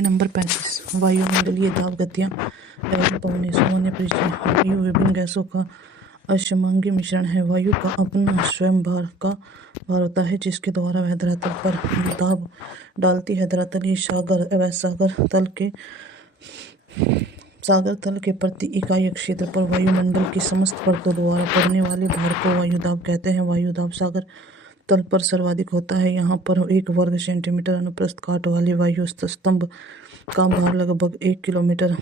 अध्याय नंबर 35। वायुमंडलीय दाब गतियाँ एवं पवनें। सामान्य परिचय। वायु विभिन्न गैसों का असमांगी मिश्रण है। वायु का अपना स्वयं भार होता है, जिसके द्वारा वह धरातल पर दाब डालती है। धरातलीय सागर व सागर तल के प्रति इकाई क्षेत्र पर वायुमंडल की समस्त परतों द्वारा पड़ने वाले भार को वायुदाब कहते हैं। वायुदाब सागर तल पर सर्वाधिक होता है। यहाँ पर 1 वर्ग सेंटीमीटर अनुप्रस्थ काट वाले वायु स्तंभ का भार लगभग 1 किलोमीटर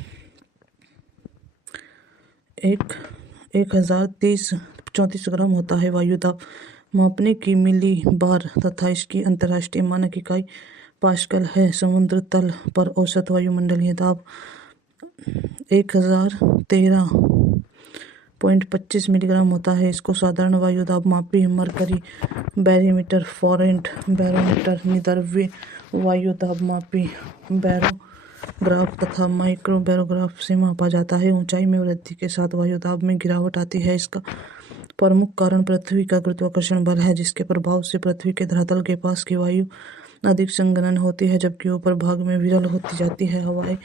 1034 ग्राम होता है। वायुदाब मापने की मिली बार तथा इसकी अंतर्राष्ट्रीय मानक इकाई पास्कल है। समुद्र तल पर औसत वायुमंडलीय दाब 1013.25 मिलीग्राम होता है। इसको साधारण वायुदाब मापी मरकरी बैरोमीटर, फ़ारेनहाइट बैरोमीटर, निद्रव्य वायुदाब मापी बैरोग्राफ तथा माइक्रो बैरोग्राफ से मापा जाता है। ऊंचाई में वृद्धि के साथ वायुदाब में गिरावट आती है। इसका प्रमुख कारण पृथ्वी का गुरुत्वाकर्षण बल है, जिसके प्रभाव से पृथ्वी के धरातल के पास की वायु अधिक संघनन होती है, जबकि ऊपर भाग में विरल होती जाती है। हवाएं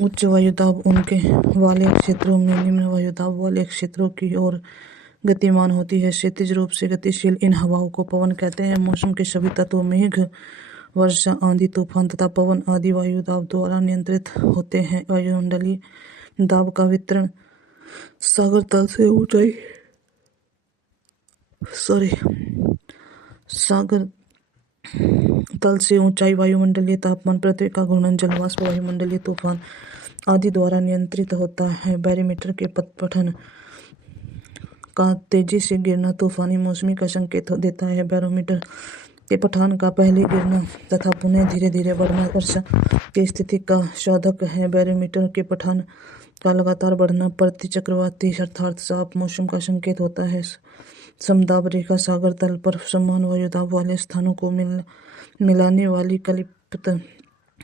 उच्च वायुदाब उनके वाले क्षेत्रों में निम्न वायुदाब वाले क्षेत्रों की ओर गतिमान होती है। क्षैतिज रूप से गतिशील इन हवाओं को पवन कहते हैं। मौसम के सभी तत्व मेघ, वर्षा, आंधी, तूफान तथा पवन आदि वायुदाब द्वारा नियंत्रित होते हैं। वायुमंडलीय दाब का वितरण सागर तल से ऊंचाई, वायुमंडलीय तापमान, पृथ्वी का घूर्णन, जलवाष्प, वायुमंडलीय तूफान आदि द्वारा नियंत्रित होता है। बैरोमीटर के पतन का तेजी से गिरना तूफानी मौसमी का संकेत देता है। बैरोमीटर के पठान का पहले गिरना तथा पुनः धीरे धीरे बढ़ना वर्षा की स्थिति का साधक है। बैरोमीटर के पठान का लगातार बढ़ना प्रतिचक्रवाती अर्थात साफ मौसम का संकेत होता है। समदाब रेखा सागर तल पर समान वायुदाब वाले स्थानों को मिलाने वाली कल्पित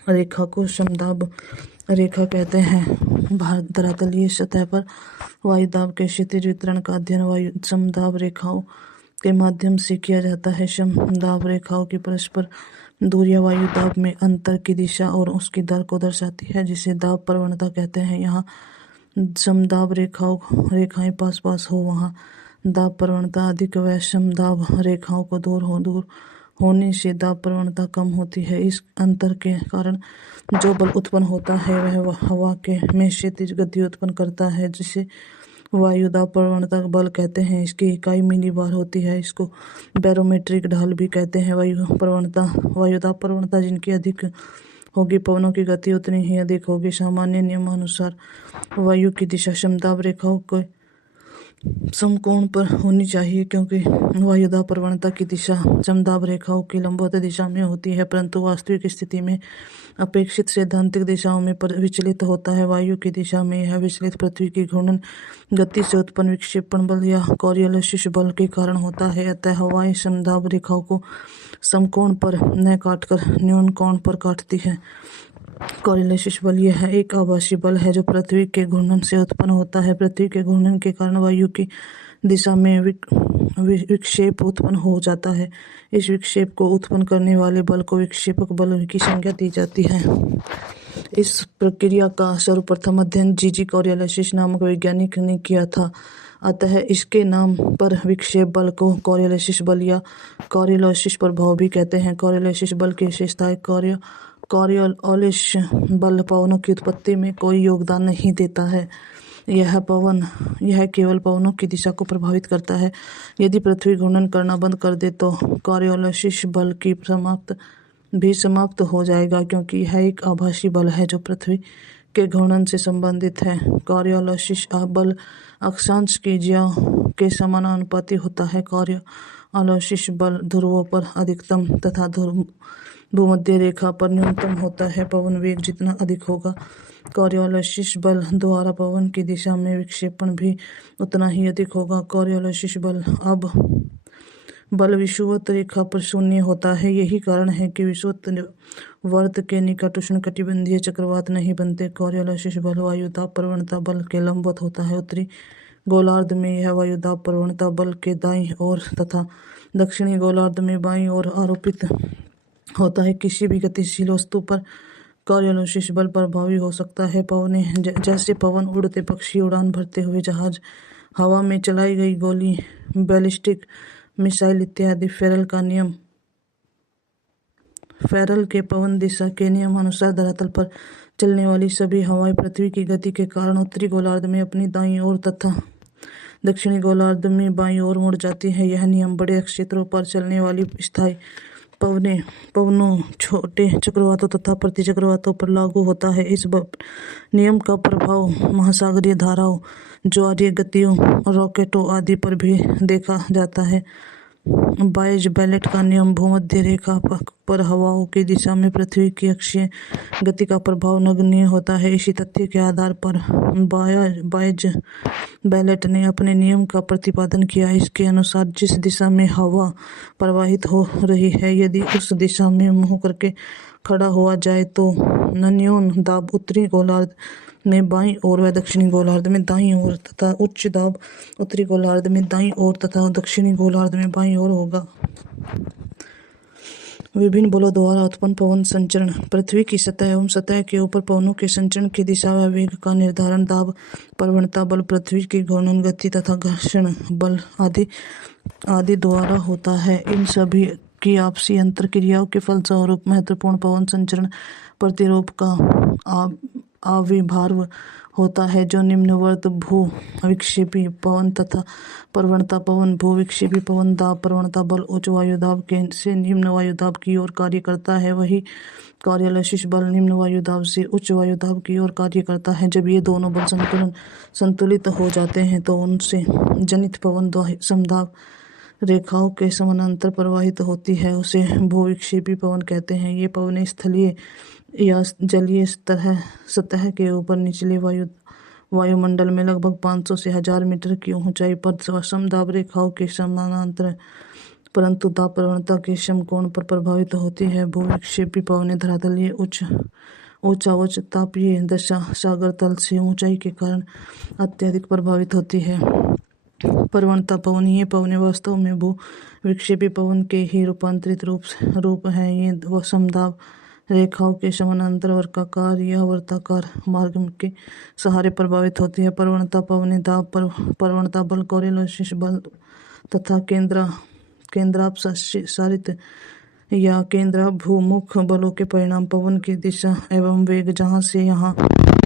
रेखा को समदाब रेखा कहते हैं। धरातलीय सतह पर वायुदाब के क्षैतिज वितरण का अध्ययन समदाब रेखाओं के माध्यम से किया जाता है। समदाब रेखाओं की परस्पर दूरियां वायुदाब में अंतर की दिशा और उसकी दर को दर्शाती है, जिसे दाब प्रवणता कहते हैं। यहाँ समदाब रेखाएं पास पास हो वहाँ दाब प्रवणता अधिक व समदाब रेखाओं को दूर होने से दाब प्रवणता कम होती है। इस अंतर के कारण जो बल उत्पन्न होता है वह हवा में क्षैतिज गति उत्पन्न करता है, जिसे वायुदाब प्रवणता बल कहते हैं। इसकी इकाई मिली बार होती है। इसको बैरोमेट्रिक ढाल भी कहते हैं। वायुदाब प्रवणता जिनकी अधिक होगी, पवनों की गति उतनी ही अधिक होगी। सामान्य नियमानुसार वायु की दिशा समदाब रेखाओं के समकोण पर होनी चाहिए, क्योंकि वायुदाब प्रवणता की दिशा समदाब रेखाओं की लंबवत दिशा में होती है, परंतु वास्तविक स्थिति में अपेक्षित सैद्धांतिक दिशाओं में विचलित होता है। वायु की दिशा में यह विचलित पृथ्वी की घूर्णन गति से उत्पन्न विक्षेपण बल या कोरियोलिस बल के कारण होता है। अतः हवाएं समदाब रेखाओं को समकोण पर न काटकर न्यून कोण पर काटती है। कोरियोलिस बल यह एक आभासी बल है जो पृथ्वी के घूर्णन से उत्पन्न होता है। पृथ्वी के घूर्णन के कारण वायु की दिशा में विक्षेप उत्पन्न हो जाता है। इस विक्षेप को उत्पन्न करने वाले बल को विक्षेपक बल की संज्ञा दी जाती है। इस प्रक्रिया का सर्वप्रथम अध्ययन जी कोरियोलिस नामक वैज्ञानिक ने किया था। अतः इसके नाम पर विक्षेप बल को कोरियोलिस बल या कोरियोलिस प्रभाव भी कहते हैं। कोरियोलिस बल की विशेषताएं। कोरियोलिस बल पवनों की उत्पत्ति में कोई योगदान नहीं देता है। यह केवल पवनों की दिशा को प्रभावित करता है। यदि पृथ्वी घूर्णन करना बंद कर दे तो कोरियोलिस बल की समाप्त हो जाएगा, क्योंकि यह एक आभासी बल है जो पृथ्वी के घूर्णन से संबंधित है। कोरियोलिस बल अक्षांश की ज्याओं के समानुपाती होता है। कोरियोलिस बल ध्रुवों पर अधिकतम तथा भूमध्य रेखा पर न्यूनतम होता है। पवन वेग जितना अधिक होगा, कोरियोलिस बल द्वारा पवन की दिशा में विक्षेपण भी उतना ही अधिक होगा। कोरियोलिस बल विषुवत रेखा पर शून्य होता है। यही कारण है कि विषुवत वर्त के निकट उष्णकटिबंधीय चक्रवात नहीं बनते। कोरियोलिस बल वायुदाब प्रवणता बल के लंबवत होता है। उत्तरी गोलार्ध में यह वायुदाब प्रवणता बल के दाईं ओर तथा दक्षिणी गोलार्ध में बाईं ओर आरोपित होता है। किसी भी गतिशील वस्तु पर कार्योन्मुख बल प्रभावी हो सकता है। जैसे पवन, उड़ते पक्षी, उड़ान भरते हुए जहाज, हवा में चलाई गई गोली, बैलिस्टिक मिसाइल इत्यादि। फेरल के पवन दिशा के नियम अनुसार धरातल पर चलने वाली सभी हवाएं पृथ्वी की गति के कारण उत्तरी गोलार्ध में अपनी दाईं ओर तथा दक्षिणी गोलार्ध में बाईं ओर मुड़ जाती है। यह नियम बड़े क्षेत्रों पर चलने वाली स्थायी पवनों, छोटे चक्रवातों तथा प्रति चक्रवातों पर लागू होता है। इस नियम का प्रभाव महासागरीय धाराओं, ज्वारीय गतियों, रॉकेटों आदि पर भी देखा जाता है। बायज बेलेट का नियम भूमध्य रेखा पर हवाओं की दिशा में पृथ्वी की अक्षीय गति का प्रभाव नगण्य होता है। इसी तथ्य के आधार पर बायज बेलेट ने अपने नियम का प्रतिपादन किया। इसके अनुसार जिस दिशा में हवा प्रवाहित हो रही है, यदि उस दिशा में मुंह करके खड़ा हुआ जाए तो न्यून दाब उत्तरी गोलार्ध में बाईं ओर व दक्षिणी गोलार्ध में दाईं ओर तथा उच्च दाब उत्तरी गोलार्ध में दाईं ओर तथा दक्षिणी गोलार्ध में बाईं ओर होगा। विभिन्न बलों द्वारा उत्पन्न पवन संचरण। पृथ्वी की सतह एवं सतह के ऊपर पवनों के संचरण की दिशा व वेग का निर्धारण दाब, प्रवणता बल, पृथ्वी की घूर्णन गति तथा घर्षण बल आदि द्वारा होता है। इन सभी की आपसी अंतर क्रियाओं के फलस्वरूप महत्वपूर्ण पवन संचरण प्रतिरोध का आविर्भाव होता है, जो निम्नवर्त भू विक्षेपी पवन तथा प्रवणता पवन, भू विक्षेपी पवन, दाब, प्रवणता बल उच्च वायुदाब से निम्न वायुदाब की ओर कार्य करता है। वही कार्यालशिष बल निम्न वायुदाब से उच्च वायुदाब की ओर कार्य करता है। जब ये दोनों बल संतुलित हो जाते हैं तो उनसे जनित पवन समदाब रेखाओं के समानांतर प्रवाहित होती है, उसे भूविक्षेपी पवन कहते हैं। ये पवनें स्थलीय या जलीय सतह के ऊपर निचले वायुमंडल में लगभग 500 से 1000 मीटर की ऊंचाई पर समदाब रेखाओं के समानांतर परंतु दाब प्रवणता के समकोण पर प्रभावित होती है। भूविक्षेपी पवनें धरातलीय उच्च तापीय दशा, सागर तल से ऊंचाई के कारण अत्यधिक प्रभावित होती है। प्रवणता पवन, ये पवनें वास्तव में भू विक्षेपी पवन के ही रूपांतरित रूप हैं। ये समदाब रेखाओं के समानांतर वर्गाकार या वर्ताकार मार्ग के सहारे प्रभावित होती है। प्रवणता पवनें दाब, प्रवणता बल, कोरियोलिस बल तथा केंद्रापसारित या केंद्राभिमुख बलों के परिणाम पवन की दिशा एवं वेग,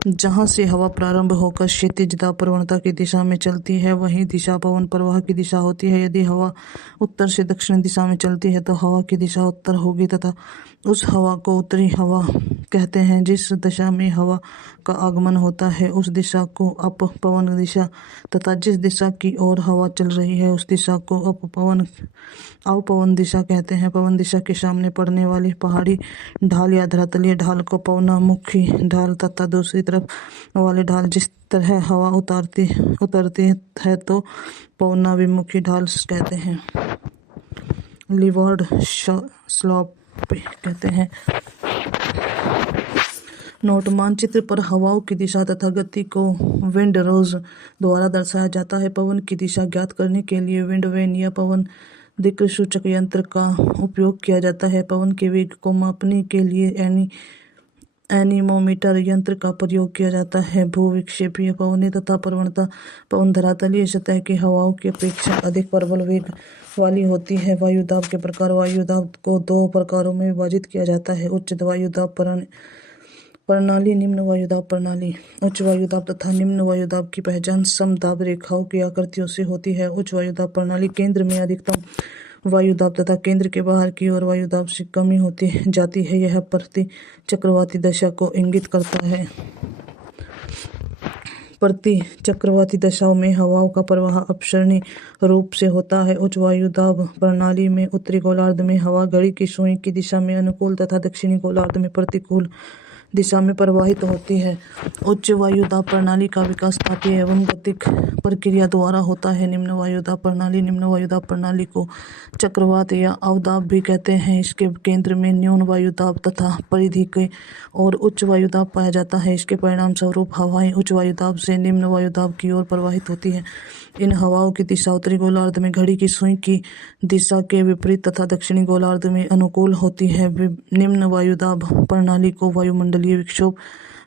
जहाँ से हवा प्रारंभ होकर क्षैतिज दाब प्रवणता की दिशा में चलती है, वही दिशा पवन प्रवाह की दिशा होती है। यदि हवा उत्तर से दक्षिण दिशा में चलती है तो हवा की दिशा उत्तर होगी तथा उस हवा को उत्तरी हवा कहते हैं। जिस दिशा में हवा का आगमन होता है उस दिशा को अप पवन दिशा तथा जिस दिशा की ओर हवा चल रही है उस दिशा को अवपवन दिशा कहते हैं। पवन दिशा के सामने पड़ने वाली पहाड़ी ढाल या धरातलीय ढाल को पवनामुखी ढाल तथा दूसरी तरफ वाले ढाल जिस तरह हवा उतरती है तो पवनाभिमुखी ढाल कहते हैं, लीवार्ड स्लॉप कहते हैं। नोट: मानचित्र पर हवाओं की दिशा तथा गति को विंड रोज द्वारा दर्शाया जाता है। पवन की दिशा ज्ञात करने के लिए विंड वेन या पवन दिक्सूचक यंत्र का उपयोग किया जाता है। पवन के वेग को मापने के लिए एनीमोमीटर यंत्र का प्रयोग किया जाता है। भूविक्षेपीय पवनें तथा प्रवणता पवन धरातलीय सतह की हवाओं की अपेक्षा अधिक प्रबल वेग वाली होती है। वायुदाब के प्रकार: वायुदाब को 2 प्रकारों में विभाजित किया जाता है, उच्च वायुदाब प्रणाली, निम्न वायुदाब प्रणाली। उच्च वायुदाब तथा निम्न वायुदाब की पहचान समदाब रेखाओं की आकृतियों से होती है। उच्च वायुदाब प्रणाली केंद्र में अधिकतम वायुदाब तथा केंद्र के बाहर की ओर वायुदाब से कमी होती जाती है। यह प्रति चक्रवाती दशा को इंगित करता है। प्रति चक्रवाती दशाओं में हवाओं का प्रवाह अपसरणी रूप से होता है। उच्च वायुदाब प्रणाली में उत्तरी गोलार्ध में हवा घड़ी की सुई की दिशा में अनुकूल तथा दक्षिणी गोलार्ध में प्रतिकूल दिशा में प्रवाहित होती है। उच्च वायुदाब प्रणाली का विकास तापीय एवं गतिक प्रक्रिया द्वारा होता है। निम्न वायुदाब प्रणाली को चक्रवात या अवदाब भी कहते हैं। इसके केंद्र में न्यून वायुदाब तथा परिधि के और उच्च वायुदाब पाया जाता है। इसके परिणाम स्वरूप हवाएं उच्च वायुदाब से निम्न वायुदाब की ओर प्रवाहित होती है। इन हवाओं की दिशा उत्तरी गोलार्ध में घड़ी की सुई की दिशा के विपरीत तथा दक्षिणी गोलार्ध में अनुकूल होती है। निम्न वायुदाब प्रणाली को वायुमंडलीय वायुमंडलीय विक्षोभ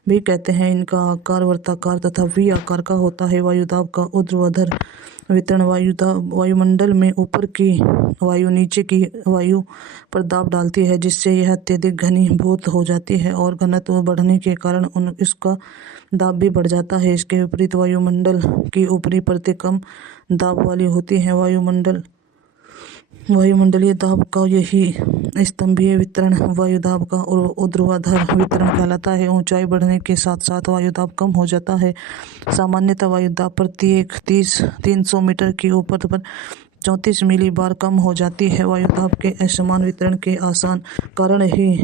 भी कहते हैं। इनका आकार वृत्ताकार तथा वी आकार का होता है। वायुदाब का ऊर्ध्वाधर वितरण वायुमंडल में ऊपर की वायु नीचे की वायु पर दाब डालती है, जिससे यह अत्यधिक घनीभूत हो जाती है और घनत्व बढ़ने के कारण इसका दाब भी बढ़ जाता है। इसके विपरीत वायुमंडल की ऊपरी परतें कम दाब वाली होती हैं। वायुमंडलीय दाब का यही स्तंभीय वितरण वायुदाब का ऊर्ध्वाधर वितरण कहलाता है। ऊंचाई बढ़ने के साथ साथ वायुदाब कम हो जाता है। सामान्यतः वायुदाब प्रत्येक 300 मीटर की ऊपर पर 34 मिली बार कम हो जाती है। वायुदाब के असमान वितरण के आसान कारण ही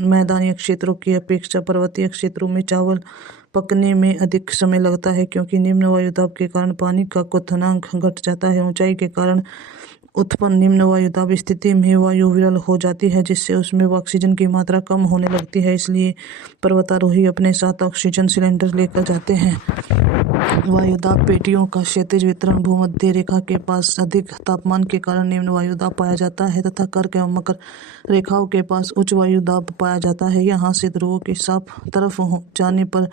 मैदानी क्षेत्रों की अपेक्षा पर्वतीय क्षेत्रों में चावल पकने में अधिक समय लगता है, क्योंकि निम्न वायुदाब के कारण पानी का क्वथनांक घट जाता है। ऊंचाई के कारण उत्पन्न निम्न वायुदाब स्थिति में वायु विरल हो जाती है, जिससे उसमें ऑक्सीजन की मात्रा कम होने लगती है। इसलिए पर्वतारोही अपने साथ ऑक्सीजन सिलेंडर लेकर जाते हैं। वायुदाब पेटियों का क्षैतिज वितरण भूमध्य रेखा के पास अधिक तापमान के कारण निम्न वायुदाब पाया जाता है तथा कर्क एवं मकर रेखाओं के पास उच्च वायुदाब पाया जाता है। यहाँ से ध्रुवों के साफ तरफ जाने पर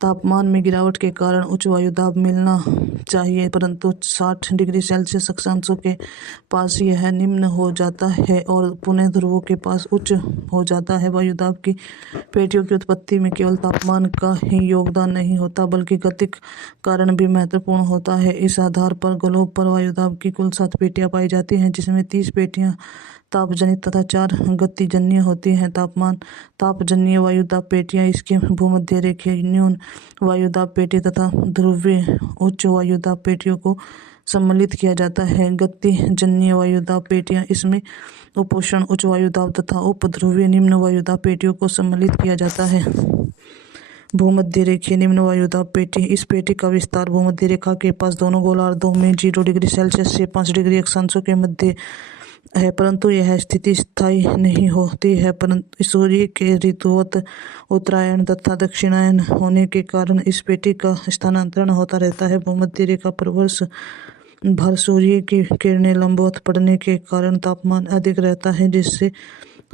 तापमान में गिरावट के कारण उच्च वायुदाब मिलना चाहिए, परंतु 60 डिग्री सेल्सियस अक्षांशों के पास यह निम्न हो जाता है और पुनः ध्रुवों के पास उच्च हो जाता है। वायुदाब की पेटियों की उत्पत्ति में केवल तापमान का ही योगदान नहीं होता, बल्कि गतिक कारण भी महत्वपूर्ण होता है। इस आधार पर ग्लोब पर वायुदाब की कुल 7 पेटियां पाई जाती हैं, जिसमें 30 पेटियां तापजनित तथा 4 गतिजन्य होती हैं। तापजन्य वायुदाब पेटियां इसके भूमध्य रेखीय न्यून वायुदाब पेटी तथा ध्रुवीय उच्च वायुदाब पेटियों को सम्मिलित किया जाता है। गतिजन्य वायुदाब पेटियां इसमें उपोष्ण उच्च वायुदाब तथा उपध्रुवीय निम्न वायुदाब पेटियों को सम्मिलित किया जाता है। भूमध्य रेखीय निम्न वायुदाब पेटी, इस पेटी का विस्तार भूमध्य रेखा के पास दोनों गोलार्धों में 0 डिग्री सेल्सियस से 5 डिग्री अक्षांशों के मध्य है, परंतु यह स्थिति स्थायी नहीं होती है। परंतु सूर्य के ऋतुवत उत्तरायण तथा दक्षिणायन होने के कारण इस पेटी का स्थानांतरण होता रहता है। भूमध्य रेखा पर वर्ष भर सूर्य की किरणें लंबवत पड़ने के कारण तापमान अधिक रहता है, जिससे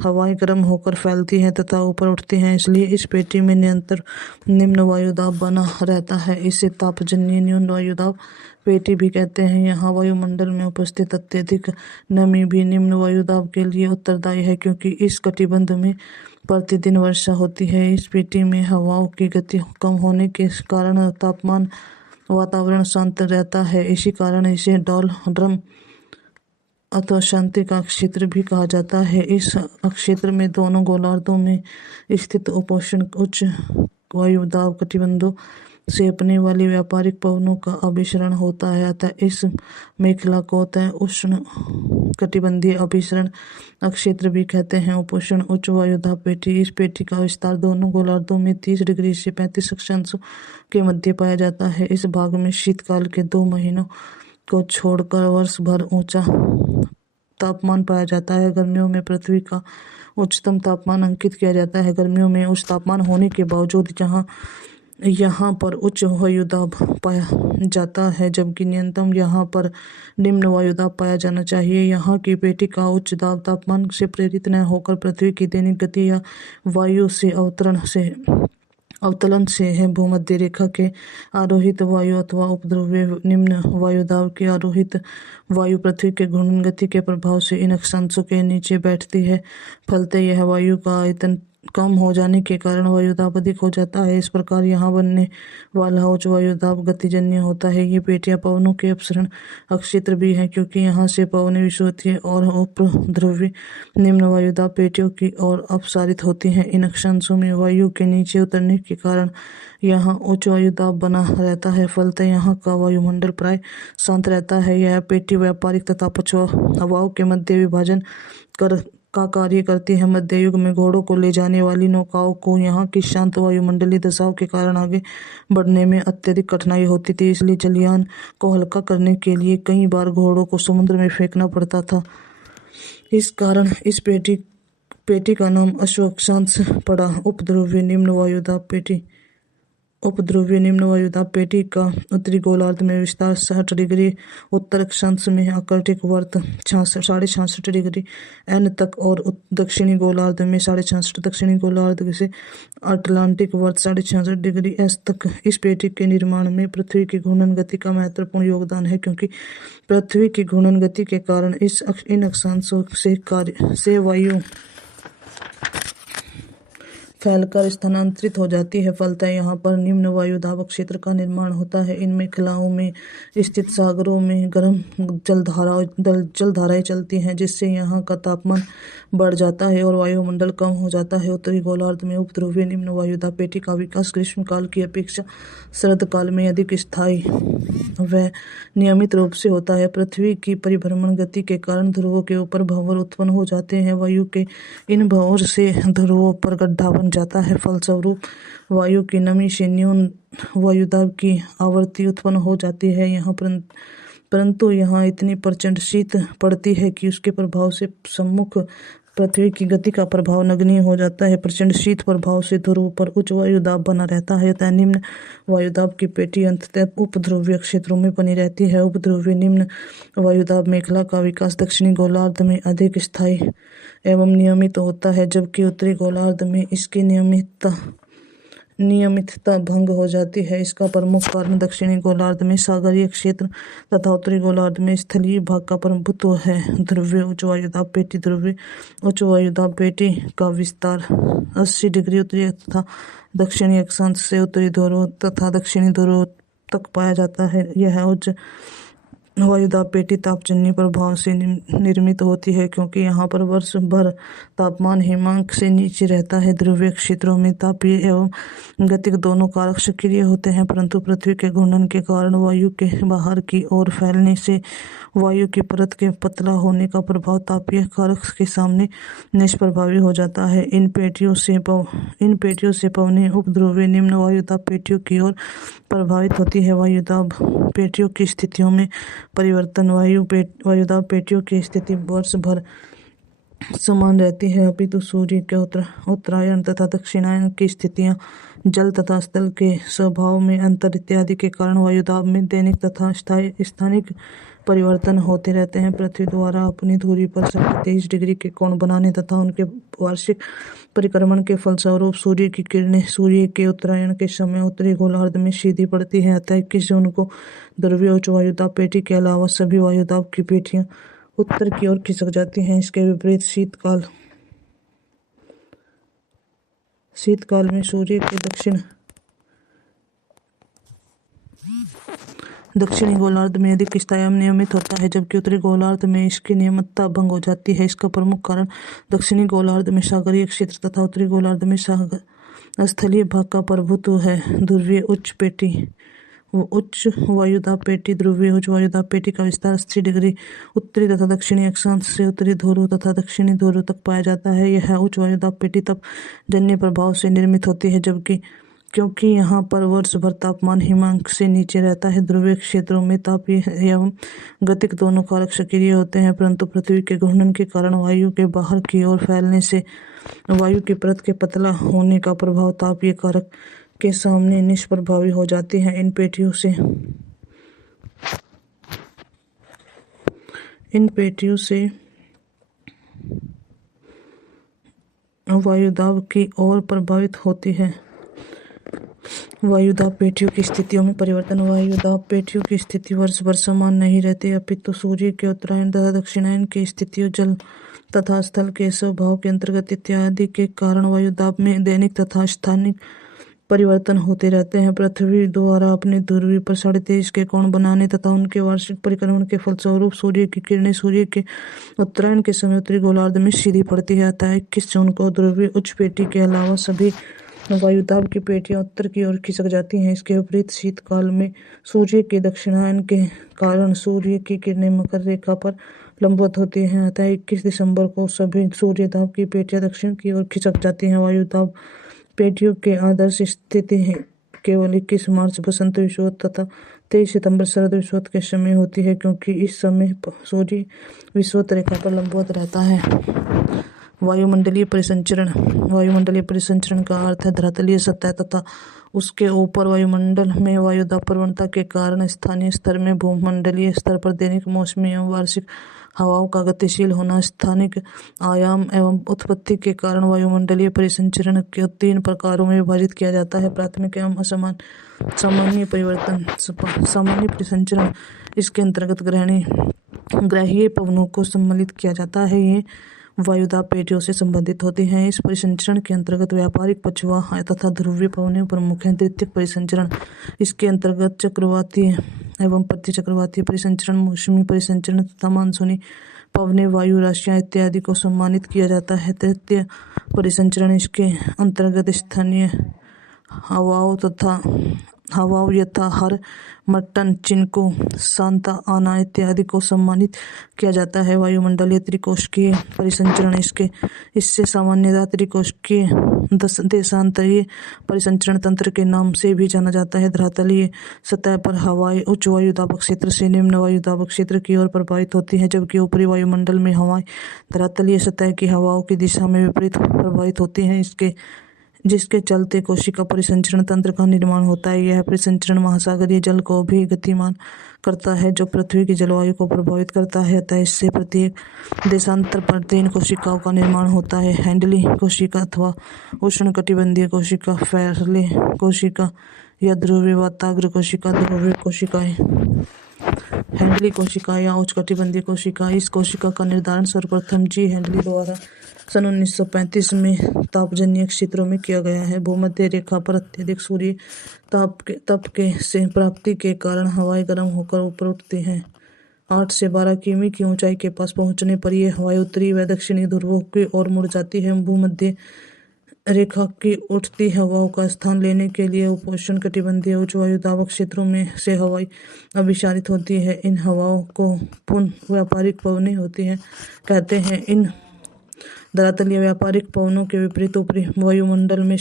हवाएं गर्म होकर फैलती हैं तथा ऊपर उठती हैं। इसलिए इस पेटी में निरंतर निम्न वायुदाब बना रहता है। इसे तापजन्य न्यून वायुदाब पेटी भी कहते हैं। यहाँ वायुमंडल में उपस्थित अत्यधिक नमी भी निम्न वायुदाब के लिए उत्तरदायी है, क्योंकि इस कटिबंध में प्रतिदिन वर्षा होती है। इस पेटी में हवाओं की गति कम होने के कारण तापमान वातावरण शांत रहता है। इसी कारण इसे डोलड्रम अथवा शांति का क्षेत्र भी कहा जाता है। इस क्षेत्र में दोनों गोलार्धों में स्थित उपोष्ण उच्च वायुदाब कटिबंधों से अपने वाली व्यापारिक पवनों का अभिसरण होता है, अतः इस मेखला को तय उष्ण कटिबंधीय अभिसरण क्षेत्र भी कहते हैं। उपोष्ण उच्च वायुदाब पेटी, इस पेटी का विस्तार दोनों गोलार्धों में 30 डिग्री से 35 अक्षांशों के मध्य पाया जाता है। इस भाग में शीतकाल के 2 महीनों को छोड़कर वर्ष भर ऊंचा तापमान पाया जाता है। गर्मियों में पृथ्वी का उच्चतम तापमान अंकित किया जाता है। गर्मियों में उच्च तापमान होने के बावजूद यहाँ पर उच्च वायुदाब पाया जाता है, जबकि न्यूनतम यहाँ पर निम्न वायुदाब पाया जाना चाहिए। यहाँ की पेटी का उच्च दाब तापमान से प्रेरित न होकर पृथ्वी की दैनिक गति या वायु से अवतलन से है। भूमध्य रेखा के आरोहित वायु अथवा उपध्रुवीय निम्न वायुदाब की आरोहित वायु पृथ्वी के घूर्णन गति के प्रभाव से इन अक्षांशों के नीचे बैठती है। फलतः यह वायु का आयतन कम हो जाने के कारण वायुदाब अधिक हो जाता है। इस प्रकार यहाँ बनने वाला उच्च वायुदाब गतिजन्य होता है। ये पेटियां पवनों के अपसरण क्षेत्र भी हैं, क्योंकि यहाँ से पवनें विषुवतीय और उपध्रुवीय निम्न वायुदाब पेटियों की ओर अपसारित होती हैं। इन अक्षांशों में वायु के नीचे उतरने के कारण यहाँ उच्च वायुदाब बना रहता है। फलतः यहाँ का वायुमंडल प्राय शांत रहता है। यह पेटी व्यापारिक तथा पछुआ हवाओं के मध्य विभाजन का कार्य करती है। मध्य युग में घोड़ों को ले जाने वाली नौकाओं को यहाँ की शांत वायुमंडलीय दशाओं के कारण आगे बढ़ने में अत्यधिक कठिनाई होती थी, इसलिए जलयान को हल्का करने के लिए कई बार घोड़ों को समुद्र में फेंकना पड़ता था। इस कारण इस पेटी का नाम अश्व अक्षांश पड़ा। उपध्रुवीय निम्न वायुदाब पेटी उपध्रुवीय निम्न वायुदाब पेटी का उत्तरी गोलार्ध में विस्तार 60 डिग्री उत्तर अक्षांश में आर्कटिक वर्त 66.5 डिग्री एन तक और दक्षिणी गोलार्ध में 66.5 दक्षिणी गोलार्ध से अटलांटिक वर्त 66.5 डिग्री एस तक। इस पेटी के निर्माण में पृथ्वी की घूर्णन गति का महत्वपूर्ण योगदान है, क्योंकि पृथ्वी की घूर्णन गति के कारण इन अक्षांशों से वायु फैलकर स्थानांतरित हो जाती है। फलतः यहाँ पर निम्न वायुदाब क्षेत्र का निर्माण होता है। इनमें खलाओं में स्थित सागरों में गर्म जलधाराएं चलती हैं, जिससे यहाँ का तापमान बढ़ जाता है और वायुमंडल कम हो जाता है। उत्तरी गोलार्ध में उपध्रुवीय निम्न वायुदाब पेटी का विकास ग्रीष्मकाल की अपेक्षा शरद काल में अधिक स्थायी व नियमित रूप से होता है। पृथ्वी की परिभ्रमण गति के कारण ध्रुवों के ऊपर भंवर उत्पन्न हो जाते हैं। वायु के इन भंवर से ध्रुवों पर गड्ढा बन जाता है। फलस्वरूप वायु की नमी से न्यून वायुदाब की आवृत्ति उत्पन्न हो जाती है। परंतु यहाँ इतनी प्रचंड शीत पड़ती है कि उसके प्रभाव से सम्मुख पृथ्वी की गति का प्रभाव नगण्य हो जाता है। प्रचंड शीत प्रभाव से ध्रुव पर उच्च वायुदाब बना रहता है, अतः निम्न वायुदाब की पेटी अंततः उपध्रुवीय क्षेत्रों में बनी रहती है। उपध्रुवीय निम्न वायुदाब मेखला का विकास दक्षिणी गोलार्ध में अधिक स्थायी एवं नियमित होता है, जबकि उत्तरी गोलार्ध में इसकी नियमितता भंग हो जाती है। इसका प्रमुख कारण दक्षिणी गोलार्ध में सागरीय क्षेत्र तथा उत्तरी गोलार्ध में स्थलीय भाग का प्रभुत्व है। ध्रुवीय उच्च वायुदाब पेटी ध्रुवीय उच्च वायुदाब पेटी का विस्तार 80 डिग्री उत्तरी तथा दक्षिणी अक्षांश से उत्तरी ध्रुव तथा दक्षिणी ध्रुव तक पाया जाता है। यह उच्च वायुदाब पेटी तापजन्य प्रभाव से निर्मित होती है, क्योंकि यहाँ पर वर्ष भर तापमान हिमांक से नीचे रहता है। ध्रुवीय क्षेत्रों में तापीय एवं गतिक दोनों कारक सक्रिय होते हैं, परंतु पृथ्वी के घूर्णन के कारण वायु के बाहर की ओर फैलने से वायु की परत के पतला होने का प्रभाव तापीय कारक के सामने निष्प्रभावी हो जाता है। इन पेटियों से पवनें उपध्रुवीय निम्न वायुदाब पेटियों की ओर प्रभावित होती है। वायुदाब पेटियों की स्थितियों में परिवर्तन वायुदाब पेटियों की स्थिति वर्ष भर समान रहती है, अपितु सूर्य के उत्तरायण तथा दक्षिणायन की स्थितियां, जल तथा स्थल के स्वभाव में अंतर इत्यादि के कारण वायुदाब में दैनिक तथा स्थानिक परिवर्तन होते रहते हैं। पृथ्वी द्वारा अपनी धुरी पर 23 डिग्री के कोण बनाने तथा उनके वार्षिक परिक्रमण के फलस्वरूप सूर्य की किरणें सूर्य के उत्तरायण के समय उत्तरी गोलार्ध में सीधी पड़ती हैं। अतः 21 जून को ध्रुवीय उच्च वायुदाब पेटी के अलावा सभी वायुदाब की पेटियां उत्तर की ओर खिसक जाती हैं। इसके विपरीत शीतकाल में सूर्य के दक्षिणी गोलार्ध में अधिक स्थायी एवं नियमित होता है, जबकि उत्तरी गोलार्ध में इसकी नियमितता भंग हो जाती है। इसका प्रमुख कारण दक्षिणी गोलार्ध में सागरीय क्षेत्र तथा उत्तरी गोलार्ध में स्थलीय भाग का प्रभुत्व है। ध्रुवीय उच्च वायुदाब पेटी ध्रुवीय उच्च वायुदाब पेटी का विस्तार 80 डिग्री उत्तरी तथा दक्षिणी अक्षांश से उत्तरी ध्रुव तथा दक्षिणी ध्रुव तक पाया जाता है। यह उच्च वायुदाब पेटी तापजन्य प्रभाव से निर्मित होती है, क्योंकि यहाँ पर वर्ष भर तापमान हिमांक से नीचे रहता है। ध्रुवीय क्षेत्रों में तापीय एवं गतिक दोनों कारक सक्रिय होते हैं, परंतु पृथ्वी के घूर्णन के कारण वायु के बाहर की ओर फैलने से वायु की परत के पतला होने का प्रभाव तापीय कारक के सामने निष्प्रभावी हो जाती है। इन पेटियों से वायुदाब की ओर प्रभावित होती है। वायुदाब पेटियों की स्थितियों में परिवर्तन वायुदाब पेटियों की स्थिति वर्ष भर समान नहीं रहती, अपितु सूर्य के उत्तरायण तथा दक्षिणायन की स्थितियों, जल तथा स्थल के स्वभाव के अंतर्गत इत्यादि के कारण वायुदाब में दैनिक तथा स्थानिक परिवर्तन होते रहते हैं। पृथ्वी द्वारा अपनी धुरी पर 23.5 के कोण बनाने तथा उनके वार्षिक परिक्रमण के फलस्वरूप सूर्य की किरणें सूर्य के उत्तरायण के समय उत्तरी गोलार्ध में सीधी पड़ती है। अतः 21 जून को ध्रुवीय उच्च पेटी के अलावा सभी वायुदाब की पेटियां उत्तर की ओर खिसक जाती हैं। इसके विपरीत शीतकाल में सूर्य के दक्षिणायन के कारण सूर्य की किरणें मकर रेखा पर लंबवत होती हैं। अतः 21 दिसंबर को सभी सूर्यदाब की पेटियां दक्षिण की ओर खिसक जाती हैं। वायुदाब पेटियों के आदर्श स्थिति केवल 21 मार्च बसंत विषुवत तथा 23 सितंबर शरद विषुवत के समय होती है, क्योंकि इस समय सूर्य विषुवत रेखा पर लंबवत रहता है। वायुमंडलीय परिसंचरण। वायुमंडलीय परिसंचरण का अर्थ है धरातलीय सतह तथा उसके ऊपर वायुमंडल में वायुदाब प्रवणता के कारण स्थानीय स्तर में भूमंडलीय स्तर पर दैनिक, मौसमी एवं वार्षिक हवाओं का गतिशील होना। स्थानिक आयाम एवं उत्पत्ति के कारण वायुमंडलीय परिसंचरण को 3 प्रकारों में विभाजित किया जाता है: प्राथमिक एवं सामान्य परिवर्तन। सामान्य परिसंचरण, इसके अंतर्गत ग्राह्य पवनों को सम्मिलित किया जाता है। ये वायुदाब पेटियों से संबंधित होती हैं। इस परिसंचरण के अंतर्गत व्यापारिक पछुआ तथा ध्रुवीय पवनें प्रमुख हैं। द्वितीयक परिसंचरण, इसके अंतर्गत चक्रवातीय एवं प्रतिचक्रवातीय परिसंचरण, मौसमी परिसंचरण तथा मानसूनी पवनें, वायु राशियां इत्यादि को सम्मानित किया जाता है। तृतीय परिसंचरण, इसके अंतर्गत स्थानीय हवाओं यथा हर, मट्टन, चिनको, सांता आना इत्यादि को सम्मानित किया जाता है। वायुमंडलीय त्रिकोष्ठीय परिसंचरण, इससे सामान्यतः त्रिकोष्ठीय देशांतरीय परिसंचरण तंत्र के नाम से भी जाना जाता है। धरातलीय सतह पर हवाएं उच्च वायुदाब क्षेत्र से निम्न वायुदाब क्षेत्र की ओर प्रवाहित होती हैं, जबकि ऊपरी वायुमंडल में हवाएं धरातलीय सतह की हवाओं की दिशा में विपरीत प्रवाहित होती हैं, जिसके चलते कोशिका परिसंचरण तंत्र का निर्माण होता है। यह परिसंचरण महासागरीय जल को भी गतिमान करता है, जो पृथ्वी की जलवायु को प्रभावित करता है। अतः इससे प्रत्येक देशांतर पर 3 कोशिकाओं का निर्माण होता है: हैंडली कोशिका अथवा उष्णकटिबंधीय कोशिका, फैरले कोशिका या ध्रुवीय वाताग्र कोशिका, ध्रुवीय कोशिकाएं। हैंडली कोशिका या उष्णकटिबंधीय कोशिका, इस कोशिका का निर्धारण सर्वप्रथम जी हैंडली द्वारा सन 1935 में तापजन्य क्षेत्रों में किया गया है। भूमध्य रेखा पर अत्यधिक सूर्य ताप से प्राप्ति के कारण हवाएं गर्म होकर ऊपर उठती हैं। 8 से 12 किमी की ऊंचाई के पास पहुंचने पर यह हवाएं उत्तरी व दक्षिणी ध्रुवों की ओर मुड़ जाती है। भूमध्य रेखा की उठती हवाओं का स्थान लेने के लिए उपोष्णकटिबंधीय उच्च वायुदाब क्षेत्रों में से हवाएं अभिसारित होती है। इन हवाओं को पुनः व्यापारिक पवनें होती हैं कहते हैं। इन धरातलीय व्यापारिक पवनों के विपरीत ऊपरी वायुमंडल में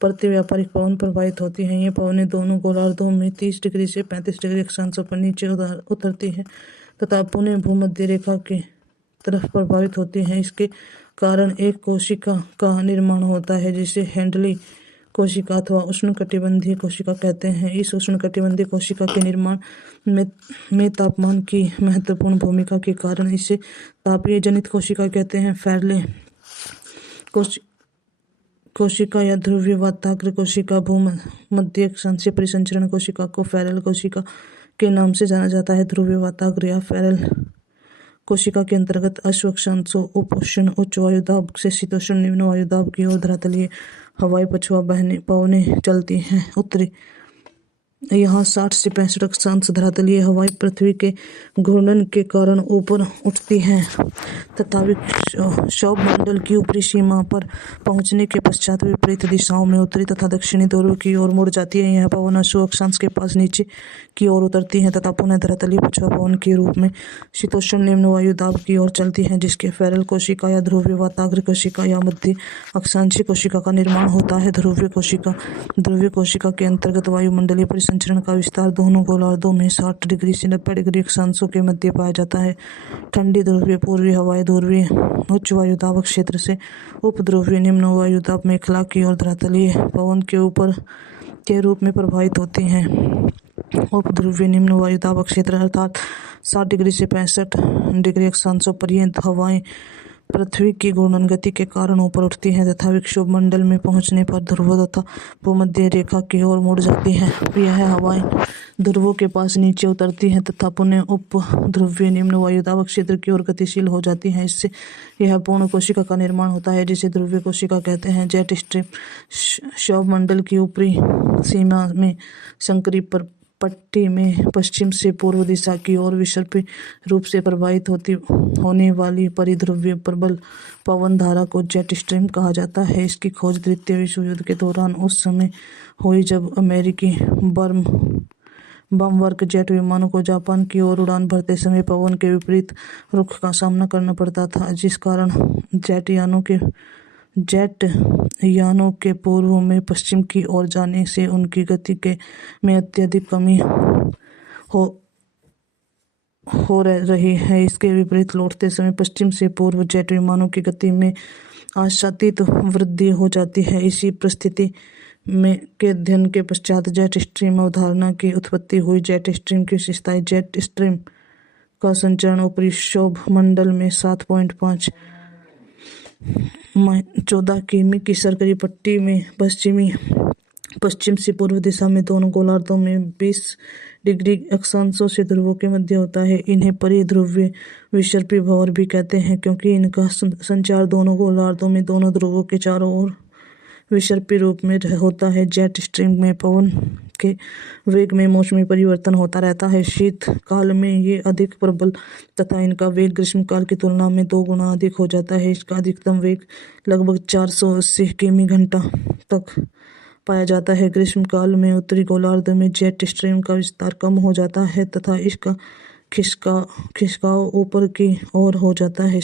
प्रति व्यापारिक पवन प्रवाहित होती हैं। ये पवनें दोनों गोलार्धों में 30 डिग्री से 35 डिग्री अक्षांश पर नीचे उतरती हैं तथा पुनः भूमध्य रेखा की तरफ प्रभावित होती हैं। इसके कारण एक कोशिका का निर्माण होता है, जिसे हैंडली कोशिका अथवा उष्णकटिबंधीय कोशिका कहते हैं। इस उष्णकटिबंधीय कोशिका के निर्माण में तापमान की महत्वपूर्ण भूमिका के कारण इसे तापीय जनित कोशिका कहते हैं। फैरले कोशिका या ध्रुवीय वाताग्र कोशिका, भूमध्य अक्षांशीय परिसंचरण कोशिका को फैरल कोशिका के नाम से जाना जाता है। ध्रुवीय वाताग्र या फैरल कोशिका के अंतर्गत अक्षांशों उपोष्ण उच्च वायुदाब से शीतोष्ण निम्न वायुदाब की ओर धरातलीय हवाई पछुआ पवनें चलती हैं। उत्तरी यहाँ 60 से 65 अक्षांश धरातलीय हवाएं पृथ्वी के घूर्णन के कारण ऊपर उठती हैं तथा विक्षोभ मंडल की ऊपरी सीमा पर पहुंचने के पश्चात विपरीत दिशाओं में उत्तरी तथा दक्षिणी ध्रुव की ओर मुड़ जाती है। यह पवन अक्षो अक्षांश के पास नीचे की ओर उतरती है तथा पुनः धरातलीय पछुआ पवन के रूप में शीतोष्ण निम्न वायुदाब की ओर चलती है, जिसके फैरल कोशिका या ध्रुवीय वाताग्र कोशिका या मध्य अक्षांशीय कोशिका का निर्माण होता है। ध्रुवीय कोशिका के अंतर्गत वायुमंडलीय परिसंचरण का विस्तार दोनों गोलार्धों में 60 डिग्री से 90 डिग्री अक्षांशों के मध्य पाया जाता है। ठंडी ध्रुवीय पूर्वी हवाएं ध्रुवीय उच्च वायुदाब क्षेत्र से उपध्रुवीय निम्न वायुदाब मेखला की ओर धरातलीय पवन के ऊपर के रूप में प्रभावित होती हैं। उपध्रुवीय निम्न वायुदाब क्षेत्र अर्थात 60 डिग्री से 65 डिग्री अक्षांशों पर ये हवाएं पृथ्वी की घूर्णन गति के कारण ऊपर उठती हैं तथा विक्षोभ मंडल में पहुंचने पर ध्रुव तथा भूमध्य रेखा की ओर मुड़ जाती हैं। यह हवाएं ध्रुवों के पास नीचे उतरती हैं तथा पुनः उप ध्रुवीय निम्न वायुदाब क्षेत्र की ओर गतिशील हो जाती हैं। इससे यह पूर्ण कोशिका का निर्माण होता है, जिसे ध्रुवीय कोशिका कहते हैं। जेट स्ट्रीम क्षोभ मंडल की ऊपरी सीमा में संकरी पट्टी में पश्चिम से पूर्व दिशा की ओर विषर्पी रूप से प्रवाहित होने वाली परिध्रुवीय प्रबल पवन धारा को जेट स्ट्रीम कहा जाता है। इसकी खोज द्वितीय विश्व युद्ध के दौरान उस समय हुई जब अमेरिकी बमवर्क जेट विमानों को जापान की ओर उड़ान भरते समय पवन के विपरीत रुख का सामना करना पड़ता था, जिस कारण जेट यानों के पूर्व में पश्चिम की ओर जाने से उनकी गति में अत्यधिक कमी रही है। इसके विपरीत लौटते समय पश्चिम से पूर्व जेट विमानों की गति में आशातीत वृद्धि हो जाती है। इसी परिस्थिति में के अध्ययन के पश्चात जेट स्ट्रीम अवधारणा की उत्पत्ति हुई। जेट स्ट्रीम की विशेषताएं। जेट स्ट्रीम का संचरण ऊपरी क्षोभ मंडल में 7.5 14 किमी की सर्कली पट्टी में पश्चिम से पूर्व दिशा में दोनों गोलार्धों में 20 डिग्री अक्षांशों से ध्रुवों के मध्य होता है। इन्हें परिध्रुवीय विसर्पी भंवर भी कहते हैं, क्योंकि इनका संचार दोनों गोलार्धों में दोनों ध्रुवों के चारों ओर विसर्पी रूप में होता है। जेट स्ट्रीम में पवन के वेग में मौसमी परिवर्तन होता रहता है। शीत काल में ये अधिक प्रबल तथा इनका वेग ग्रीष्म काल की तुलना में 2 गुना अधिक हो जाता है। इसका अधिकतम वेग लगभग 480 किमी घंटा तक पाया जाता है। ग्रीष्म काल में उत्तरी गोलार्ध में जेट स्ट्रीम का विस्तार कम हो जाता है तथा इसका खिसकाव ऊपर की ओर हो जाता है।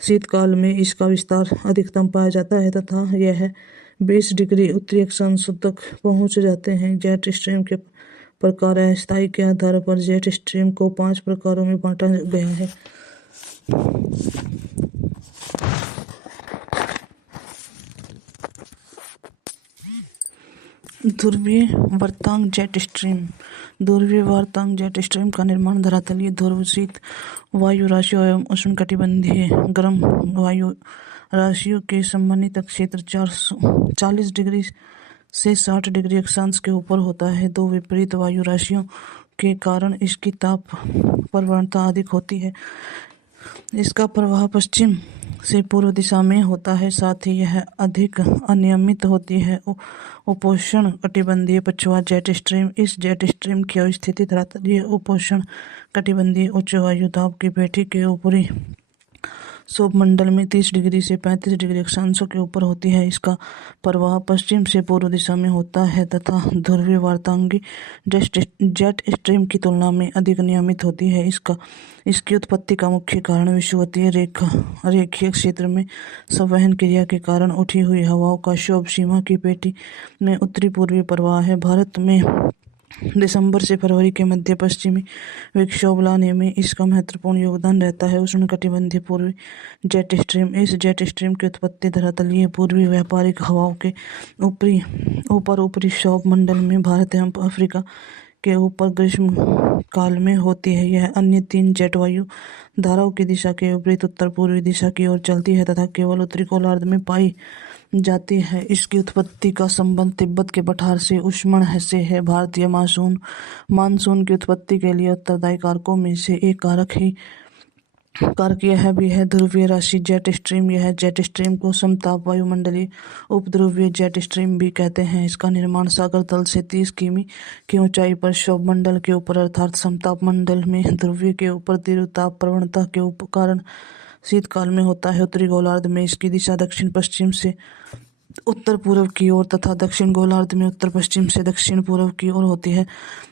शीतकाल में इसका विस्तार अधिकतम पाया जाता है तथा यह 20 डिग्री उत्तरी अक्षांश तक पहुंच जाते हैं। जेट स्ट्रीम के प्रकार। अस्थायी के आधार पर जेट स्ट्रीम को 5 प्रकारों में बांटा गया है। ध्रुवीय वर्तांग जेट स्ट्रीम। ध्रुवीय वर्तांग जेट स्ट्रीम का निर्माण धरातलीय ध्रुव शीत वायु राशियों एवं उष्णकटिबंधीय गर्म वायु राशियों के समन्वित क्षेत्र 40 डिग्री से 60 डिग्री अक्षांश के ऊपर होता है। 2 विपरीत वायु राशियों के कारण इसकी ताप प्रवणता अधिक होती है। इसका प्रवाह पश्चिम से पूर्व दिशा में होता है। साथ ही यह अधिक अनियमित होती है। उपोष्ण कटिबंधीय पछुआ जेट स्ट्रीम। इस जेट स्ट्रीम की अवस्थिति धरातलीय उपोष्ण कटिबंधीय उच्च वायु दाब की पेटी के ऊपरी क्षोभ मंडल में 30 डिग्री से 35 डिग्री अक्षांशों के ऊपर होती है। इसका प्रवाह पश्चिम से पूर्व दिशा में होता है तथा ध्रुवीय वार्तांगी जेट स्ट्रीम की तुलना में अधिक नियमित होती है। इसकी उत्पत्ति का मुख्य कारण विषुवतीय रेखीय क्षेत्र में संवहन क्रिया के कारण उठी हुई हवाओं का क्षोभ सीमा की पेटी में उत्तरी पूर्वी प्रवाह है। भारत में दिसंबर से फरवरी के मध्य पश्चिमी विक्षोभ लाने में इसका महत्वपूर्ण योगदान रहता है। उष्णकटिबंधीय पूर्वी जेट स्ट्रीम। इस जेट स्ट्रीम की उत्पत्ति धरातलीय पूर्वी व्यापारिक हवाओं के ऊपरी क्षोभ मंडल में भारत एवं अफ्रीका के ऊपर ग्रीष्म काल में होती है। यह अन्य 3 जेट वायु धाराओं की दिशा के विपरीत उत्तर पूर्वी दिशा की ओर चलती है तथा केवल उत्तरी गोलार्ध में पाई जाती है। इसकी उत्पत्ति का संबंध तिब्बत के पठार से उष्मण से है। भारतीय मानसून की उत्पत्ति के लिए उत्तरदायी कारकों में से एक कारक यह भी है ध्रुवीय राशि जेट स्ट्रीम। यह जेट स्ट्रीम को समताप वायुमंडलीय उपध्रुवीय जेट स्ट्रीम भी कहते हैं। इसका निर्माण सागर तल से 30 किमी की ऊंचाई पर क्षोभ मंडल के ऊपर अर्थात समताप मंडल में ध्रुवीय के ऊपर तीव्र ताप प्रवणता के कारण शीतकाल में होता है। उत्तरी गोलार्ध में इसकी दिशा दक्षिण पश्चिम से उत्तर पूर्व की ओर तथा दक्षिण गोलार्ध में उत्तर पश्चिम से दक्षिण पूर्व की ओर होती है।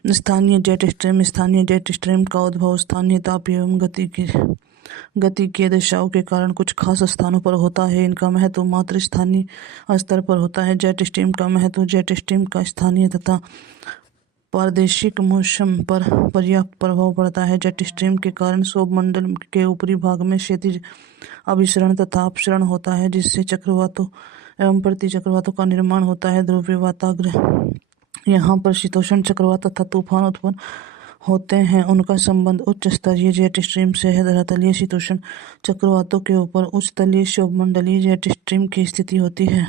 स्थानीय जेट स्ट्रीम। स्थानीय जेट स्ट्रीम का उद्भव स्थानीय ताप एवं गतिकीय दशाओं के कारण कुछ खास स्थानों पर होता है। इनका महत्व मात्र स्थानीय स्तर पर होता है। जेट स्ट्रीम का महत्व। जेट स्ट्रीम का स्थानीय तथा प्रादेशिक मौसम पर पर्याप्त प्रभाव पड़ता है। जेट स्ट्रीम के कारण क्षोभ मंडल के ऊपरी भाग में क्षैतिज अभिसरण तथा अपसरण होता है, जिससे चक्रवातों एवं प्रति चक्रवातों का निर्माण होता है। ध्रुवीय वाताग्र। यहाँ पर शीतोष्ण चक्रवात तथा तूफान उत्पन्न होते हैं। उनका संबंध उच्च स्तरीय जेट स्ट्रीम से है। धरातलीय शीतोष्ण चक्रवातों के ऊपर उच्च तलीय क्षोभ मंडलीय जेट स्ट्रीम की स्थिति होती है,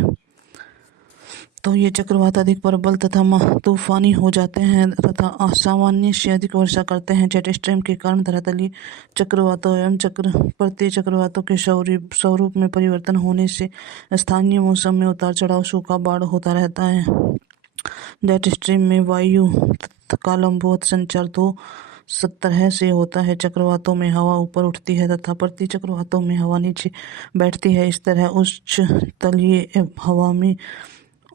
तो ये चक्रवात अधिक प्रबल तथा तूफानी हो जाते हैं तथा सामान्य से अधिक वर्षा करते हैं। जेट स्ट्रीम के कारण धरातलीय चक्रवातों एवं प्रति चक्रवातों के स्वरूप में परिवर्तन होने से स्थानीय मौसम में उतार चढ़ाव, सूखा, बाढ़ होता रहता है। जेट स्ट्रीम में वायु का लंबवत संचार 2 तरह से होता है। चक्रवातों में हवा ऊपर उठती है तथा प्रति चक्रवातों में हवा नीचे बैठती है। इस तरह उच्च तलीय हवा में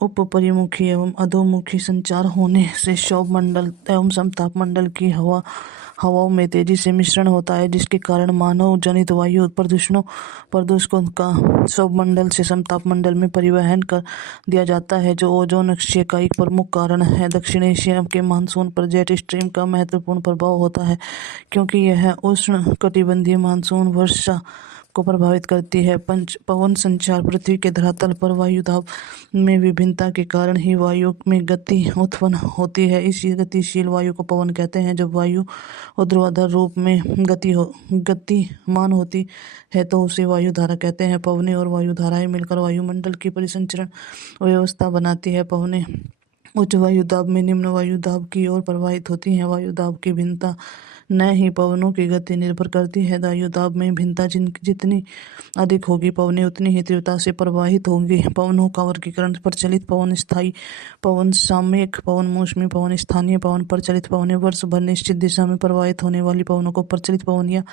उपपरिमुखी एवं अधोमुखी संचार होने से क्षोभमंडल एवं समतापमंडल की हवाओं में तेजी से मिश्रण होता है, जिसके कारण मानव जनित वायु प्रदूषकों का क्षोभमंडल से समतापमंडल में परिवहन कर दिया जाता है, जो ओजोन क्षय का एक प्रमुख कारण है। दक्षिण एशिया के मानसून पर जेट स्ट्रीम का महत्वपूर्ण प्रभाव होता है, क्योंकि यह उष्ण कटिबंधीय मानसून वर्षा को प्रभावित करती है। पवन संचार पृथ्वी के धरातल पर वायुदाब में विभिन्नता के कारण ही वायु में गति उत्पन्न होती है। इसी गतिशील वायु को पवन कहते हैं। जब वायु ऊर्ध्वाधर रूप में गतिमान होती है तो उसे वायुधारा कहते हैं। पवनें और वायुधाराएं मिलकर वायुमंडल की परिसंचरण व्यवस्था बनाती है। पवनें उच्च वायुदाब में निम्न वायुदाब की ओर प्रवाहित होती हैं। वायुदाब की भिन्नता न ही पवनों की गति निर्भर करती है। वायुदाब में भिन्नता जितनी अधिक होगी, पवनें उतनी ही तीव्रता से प्रवाहित होंगी। पवनों का वर्गीकरण: प्रचलित पवन, स्थायी पवन, सामयिक पवन, मौसमी पवन, स्थानीय पवन। प्रचलित पवनें वर्ष भर निश्चित दिशा में प्रवाहित होने वाली पवनों को प्रचलित पवन या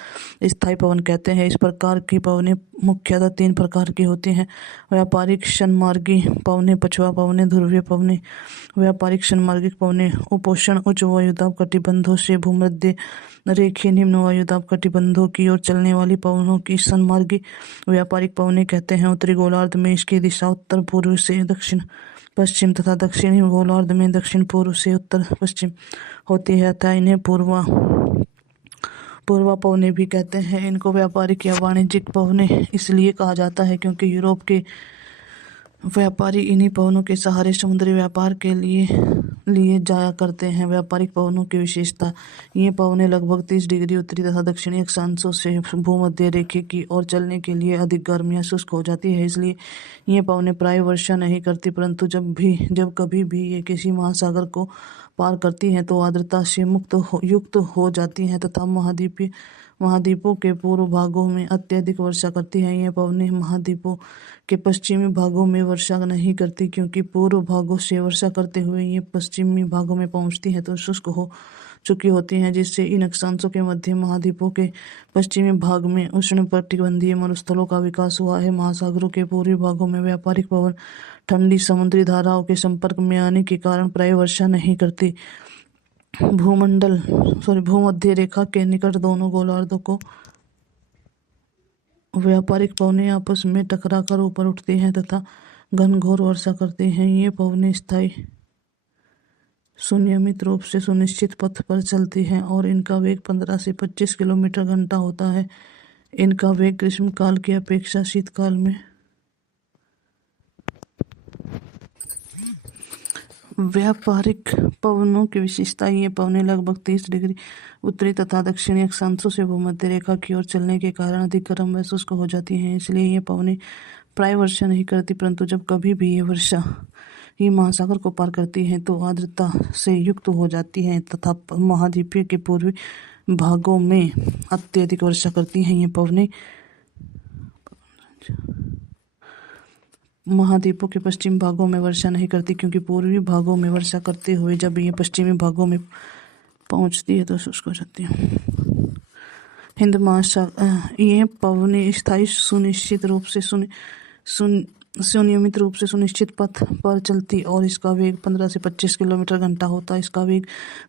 स्थायी पवन कहते हैं। इस प्रकार की पवनें मुख्यतः 3 प्रकार की होती हैं: व्यापारिक क्षणमार्गी पवनें, पछुआ पवनें, ध्रुवीय पवनें। व्यापारिक क्षणमार्गिक पवनें उपोष्ण उच्च वायुदाब कटिबंधों से भूमध्य रेखीय निम्न वायुदाब कटिबंधों की ओर चलने वाली पवनों की क्षणमार्गी व्यापारिक पवनें कहते हैं। उत्तरी गोलार्ध में इसकी दिशा उत्तर पूर्व से दक्षिण पश्चिम तथा दक्षिणी गोलार्ध में दक्षिण पूर्व से उत्तर पश्चिम होती है, अतः इन्हें पूर्वा पवनें भी कहते हैं। इनको व्यापारिक या वाणिज्यिक पवनें इसलिए कहा जाता है क्योंकि यूरोप के व्यापारी इन्हीं पवनों के सहारे समुद्री व्यापार के लिए जाया करते हैं। व्यापारिक पवनों की विशेषता: ये पवनें लगभग 30 डिग्री उत्तरी तथा दक्षिणी अक्षांशों से भूमध्य रेखा की ओर चलने के लिए अधिक गर्म या शुष्क हो जाती है। इसलिए ये पवनें प्राय वर्षा नहीं करती, परंतु जब कभी भी ये किसी महासागर को पार करती हैं तो आर्द्रता से युक्त हो जाती हैं तथा महाद्वीपों के पूर्व भागों में अत्यधिक वर्षा करती हैं। ये पवनें महाद्वीपों के पश्चिमी भागों में वर्षा नहीं करती, क्योंकि पूर्व भागों से वर्षा करते हुए ये पश्चिमी भागों में पहुंचती हैं तो शुष्क हो चुकी होती हैं, जिससे इन अक्षांशों के मध्य महाद्वीपों के पश्चिमी भाग में उष्णकटिबंधीय मरुस्थलों का विकास हुआ है। महासागरों के पूर्वी भागों में व्यापारिक पवन ठंडी समुद्री धाराओं के संपर्क में आने के कारण प्राय वर्षा नहीं करती। भूमध्य रेखा के निकट दोनों गोलार्धों को व्यापारिक पवनें आपस में टकराकर ऊपर उठती हैं तथा घनघोर वर्षा करती हैं। ये पवनें स्थायी सुनियमित रूप से सुनिश्चित पथ पर चलती हैं और इनका वेग 15 से 25 किलोमीटर घंटा होता है। इनका वेग ग्रीष्मकाल की अपेक्षा शीतकाल में व्यापारिक पवनों की विशेषता: ये पवनें लगभग 30 डिग्री उत्तरी तथा दक्षिणी अक्षांशों से भूमध्य रेखा की ओर चलने के कारण अधिक गर्म व शुष्क हो जाती हैं। इसलिए ये पवनें प्राय वर्षा नहीं करती, परंतु जब कभी भी ये वर्षा ही महासागर को पार करती हैं तो आर्द्रता से युक्त हो जाती हैं तथा महाद्वीप के पूर्वी भागों में अत्यधिक वर्षा करती हैं। ये पवनें महाद्वीपों के पश्चिमी भागों में वर्षा नहीं करती, क्योंकि पूर्वी भागों में वर्षा करते हुए जब ये पश्चिमी भागों में पहुंचती है तो शुष्क हो जाती है। हिंद महासागर ये पवनें स्थायी सुनिश्चित रूप से सुनियमित रूप से सुनिश्चित पथ पर चलती और इसका वेग 15 से 25 किलोमीटर घंटा होता है। इसका वेग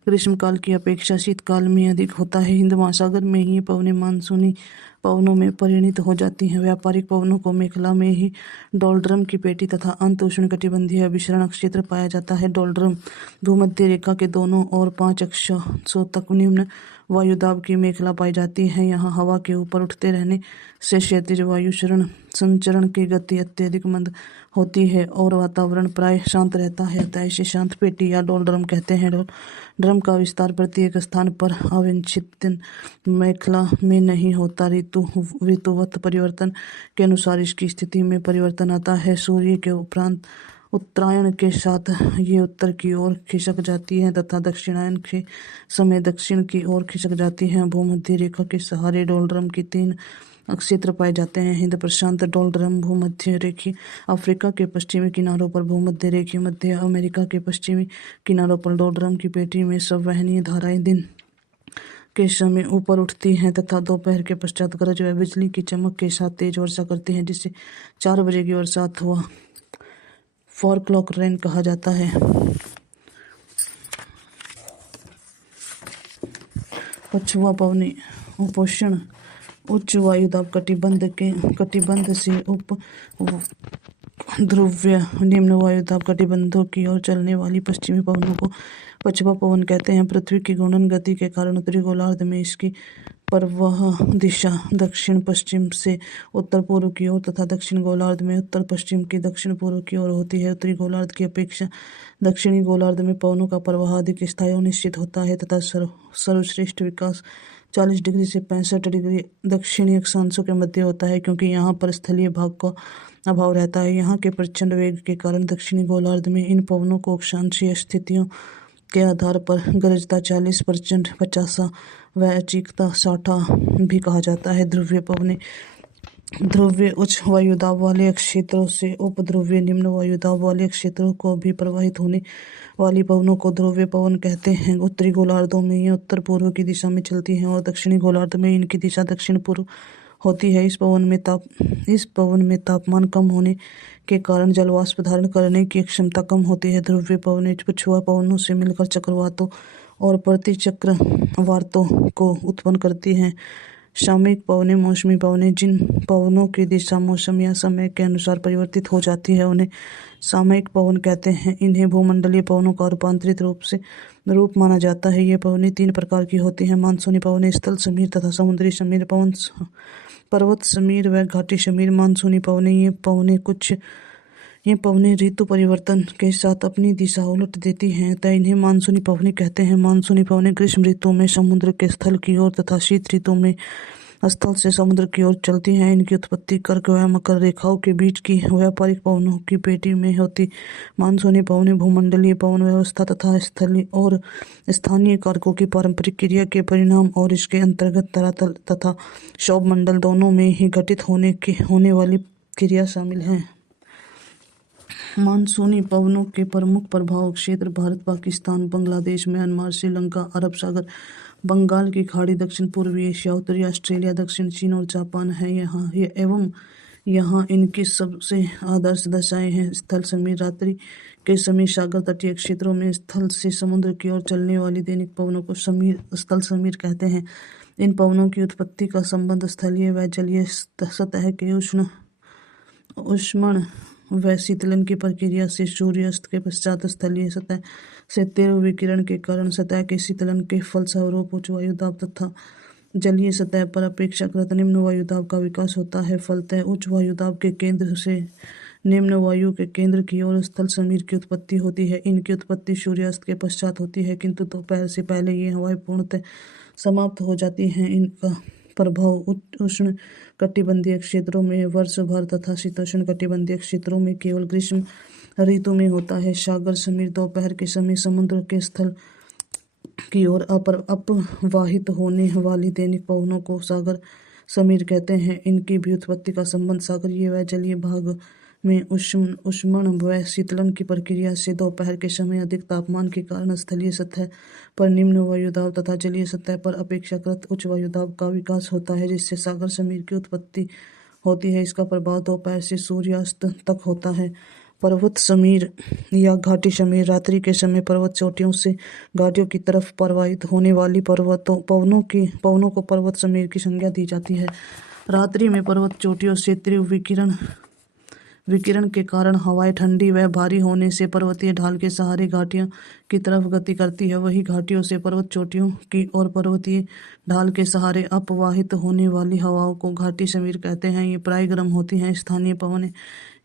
ग्रीष्मकाल की अपेक्षा शीतकाल में अधिक होता है। हिंद महासागर में ही पवनें मानसूनी पवनों में परिणित हो जाती हैं। व्यापारिक पवनों को मेखला में ही डोलड्रम की पेटी तथा अंत उष्णकटिबंधीय विसरण क्षेत्र पाया जाता है। डोलड्रम भूमध्य रेखा के दोनों ओर 5 अक्षांशों तक निम्न वायुदाब की मेखला पाई जाती है। यहाँ हवा के ऊपर उठते रहने से क्षैतिज वायु संचरण की गति अत्यधिक मंद होती है और वातावरण प्राय शांत रहता है, अतः इसे शांत पेटी या डोलड्रम कहते हैं। डोलड्रम का विस्तार प्रत्येक स्थान पर अवच्छिन्न मेखला में नहीं होता। ऋतुवत परिवर्तन के अनुसार इसकी स्थिति में परिवर्तन आता है। सूर्य के उपरांत उत्तरायण के साथ ये उत्तर की ओर खिसक जाती हैं तथा दक्षिणायन के समय दक्षिण की ओर खिसक जाती हैं। भूमध्य रेखा के सहारे डोलड्रम की 3 क्षेत्र पाए जाते हैं: हिंद प्रशांत डोलड्रम भूमध्य रेखीय, अफ्रीका के पश्चिमी किनारों पर भूमध्य रेखीय, मध्य अमेरिका के पश्चिमी किनारों पर। डोलड्रम की पेटी में संवहनीय धाराएं दिन के समय ऊपर उठती हैं तथा दोपहर के पश्चात गरज व बिजली की चमक के साथ तेज वर्षा करती हैं, जिससे 4 बजे की वर्षा अथवा फॉरक्लॉक रेन कहा जाता है। पछुआ पवनी उपोष्ण उच्च वायुदाब कटिबंध से उप ध्रुवीय निम्न वायुदाब कटिबंधों की ओर चलने वाली पश्चिमी पवनों को पछुआ पवन कहते हैं। पृथ्वी की घूर्णन गति के कारण उत्तरी गोलार्ध में इसकी प्रवाह दिशा दक्षिण पश्चिम से उत्तर पूर्व की ओर तथा दक्षिण गोलार्ध में उत्तर पश्चिम की दक्षिण पूर्व की ओर होती है। उत्तरी गोलार्ध की अपेक्षा दक्षिणी गोलार्ध में पवनों का प्रवाह अधिक स्थायी और निश्चित होता है तथा सर्वश्रेष्ठ विकास 40 डिग्री से 65 डिग्री दक्षिणी अक्षांशों के मध्य होता है, क्योंकि यहाँ पर स्थलीय भाग का अभाव रहता है। यहाँ के प्रचंड वेग के कारण दक्षिणी गोलार्ध में इन पवनों को अक्षांशीय स्थितियों के आधार पर गरजता 40 प्रचंड 50 व चीखता 60 भी कहा जाता है। ध्रुवीय पवनें ध्रुवीय उच्च वायुदाब वाले क्षेत्रों से उपध्रुवीय निम्न वायुदाब वाले क्षेत्रों को भी प्रवाहित होने वाली पवनों को ध्रुवीय पवन कहते हैं। उत्तरी गोलार्धों में ये उत्तर पूर्व की दिशा में चलती हैं और दक्षिणी गोलार्ध में इनकी दिशा दक्षिण पूर्व होती है। इस पवन में तापमान कम होने के कारण जलवाष्प धारण करने की क्षमता कम होती है। ध्रुवीय पवनें पछुआ पवनों से मिलकर चक्रवातों और प्रतिचक्रवातों को उत्पन्न करती हैं। सामयिक पवनें मौसमी पवनें जिन पवनों की दिशा मौसम या समय के अनुसार परिवर्तित हो जाती है उन्हें सामयिक पवन कहते हैं। इन्हें भूमंडलीय पवनों का रूपांतरित रूप माना जाता है। ये पवनें 3 प्रकार की होती हैं: मानसूनी पवनें, स्थल समीर तथा समुद्री समीर पवन, पर्वत समीर व घाटी समीर। मानसूनी पवनें ये पवनें ऋतु परिवर्तन के साथ अपनी दिशा उलट देती हैं अतः इन्हें मानसूनी पवनें कहते हैं। मानसूनी पवनें ग्रीष्म ऋतु में समुद्र के स्थल की ओर तथा शीत ऋतु में स्थल से समुद्र की ओर चलती हैं। इनकी उत्पत्ति कर्क व मकर रेखाओं के बीच की व्यापारिक पवनों की पेटी में होती। मानसूनी पवनें भूमंडलीय पवन व्यवस्था तथा स्थलीय और स्थानीय कारकों की पारंपरिक क्रिया के परिणाम और इसके अंतर्गत धरातल तथा सौरमंडल दोनों में ही घटित होने वाली क्रिया शामिल हैं। मानसूनी पवनों के प्रमुख प्रभाव क्षेत्र भारत, पाकिस्तान, बांग्लादेश, म्यांमार, श्रीलंका, अरब सागर, बंगाल की खाड़ी, दक्षिण पूर्वी एशिया, उत्तरी ऑस्ट्रेलिया, दक्षिण चीन और जापान है। यहाँ इनकी सबसे आदर्श दशाएं हैं। स्थल समीर रात्रि के समय सागर तटीय क्षेत्रों में स्थल से समुद्र की ओर चलने वाली दैनिक पवनों को स्थल समीर कहते हैं। इन पवनों की उत्पत्ति का संबंध स्थलीय व जलीय सतह के ऊष्मन व शीतलन की प्रक्रिया से सूर्यास्त के पश्चात स्थलीय सतह से तीव्र विकिरण के कारण सतह के शीतलन के फलस्वरूप उच्च वायुदाब तथा जलीय सतह पर अपेक्षाकृत निम्न वायुदाब का विकास होता है। फलतः उच्च वायुदाब के केंद्र से निम्न वायु के केंद्र की ओर स्थल समीर की उत्पत्ति होती है। इनकी उत्पत्ति सूर्यास्त के पश्चात होती है, किंतु दोपहर से पहले ये हवाएं पूर्णतः समाप्त हो जाती हैं। इनका प्रभाव उष्ण कटिबंधीय क्षेत्रों में वर्ष भर तथा शीतोष्ण कटिबंधीय क्षेत्रों में केवल ग्रीष्म ऋतु में होता है। सागर समीर दोपहर के समय समुद्र के स्थल की ओर अपवाहित होने वाली दैनिक पवनों को सागर समीर कहते हैं। इनकी भी उत्पत्ति का संबंध सागरीय व जलीय भाग में ऊष्मन व शीतलन की प्रक्रिया से दोपहर के समय अधिक तापमान के कारण स्थलीय सतह पर निम्न वायुदाब तथा जलीय सतह पर अपेक्षाकृत उच्च वायुदाब का विकास होता है, जिससे सागर समीर की उत्पत्ति होती है। इसका प्रभाव दोपहर से सूर्यास्त तक होता है। पर्वत समीर या घाटी समीर रात्रि के समय पर्वत चोटियों से घाटियों की तरफ प्रवाहित होने वाली पवनों को पर्वत समीर की संज्ञा दी जाती है। रात्रि में पर्वत चोटियों से तीव्र विकिरण के कारण हवाएं ठंडी व भारी होने से पर्वतीय ढाल के सहारे घाटियों की तरफ गति करती है। वही घाटियों से पर्वत चोटियों की और पर्वतीय ढाल के सहारे अपवाहित होने वाली हवाओं को घाटी समीर कहते हैं। ये प्राय गर्म होती हैं। स्थानीय पवनें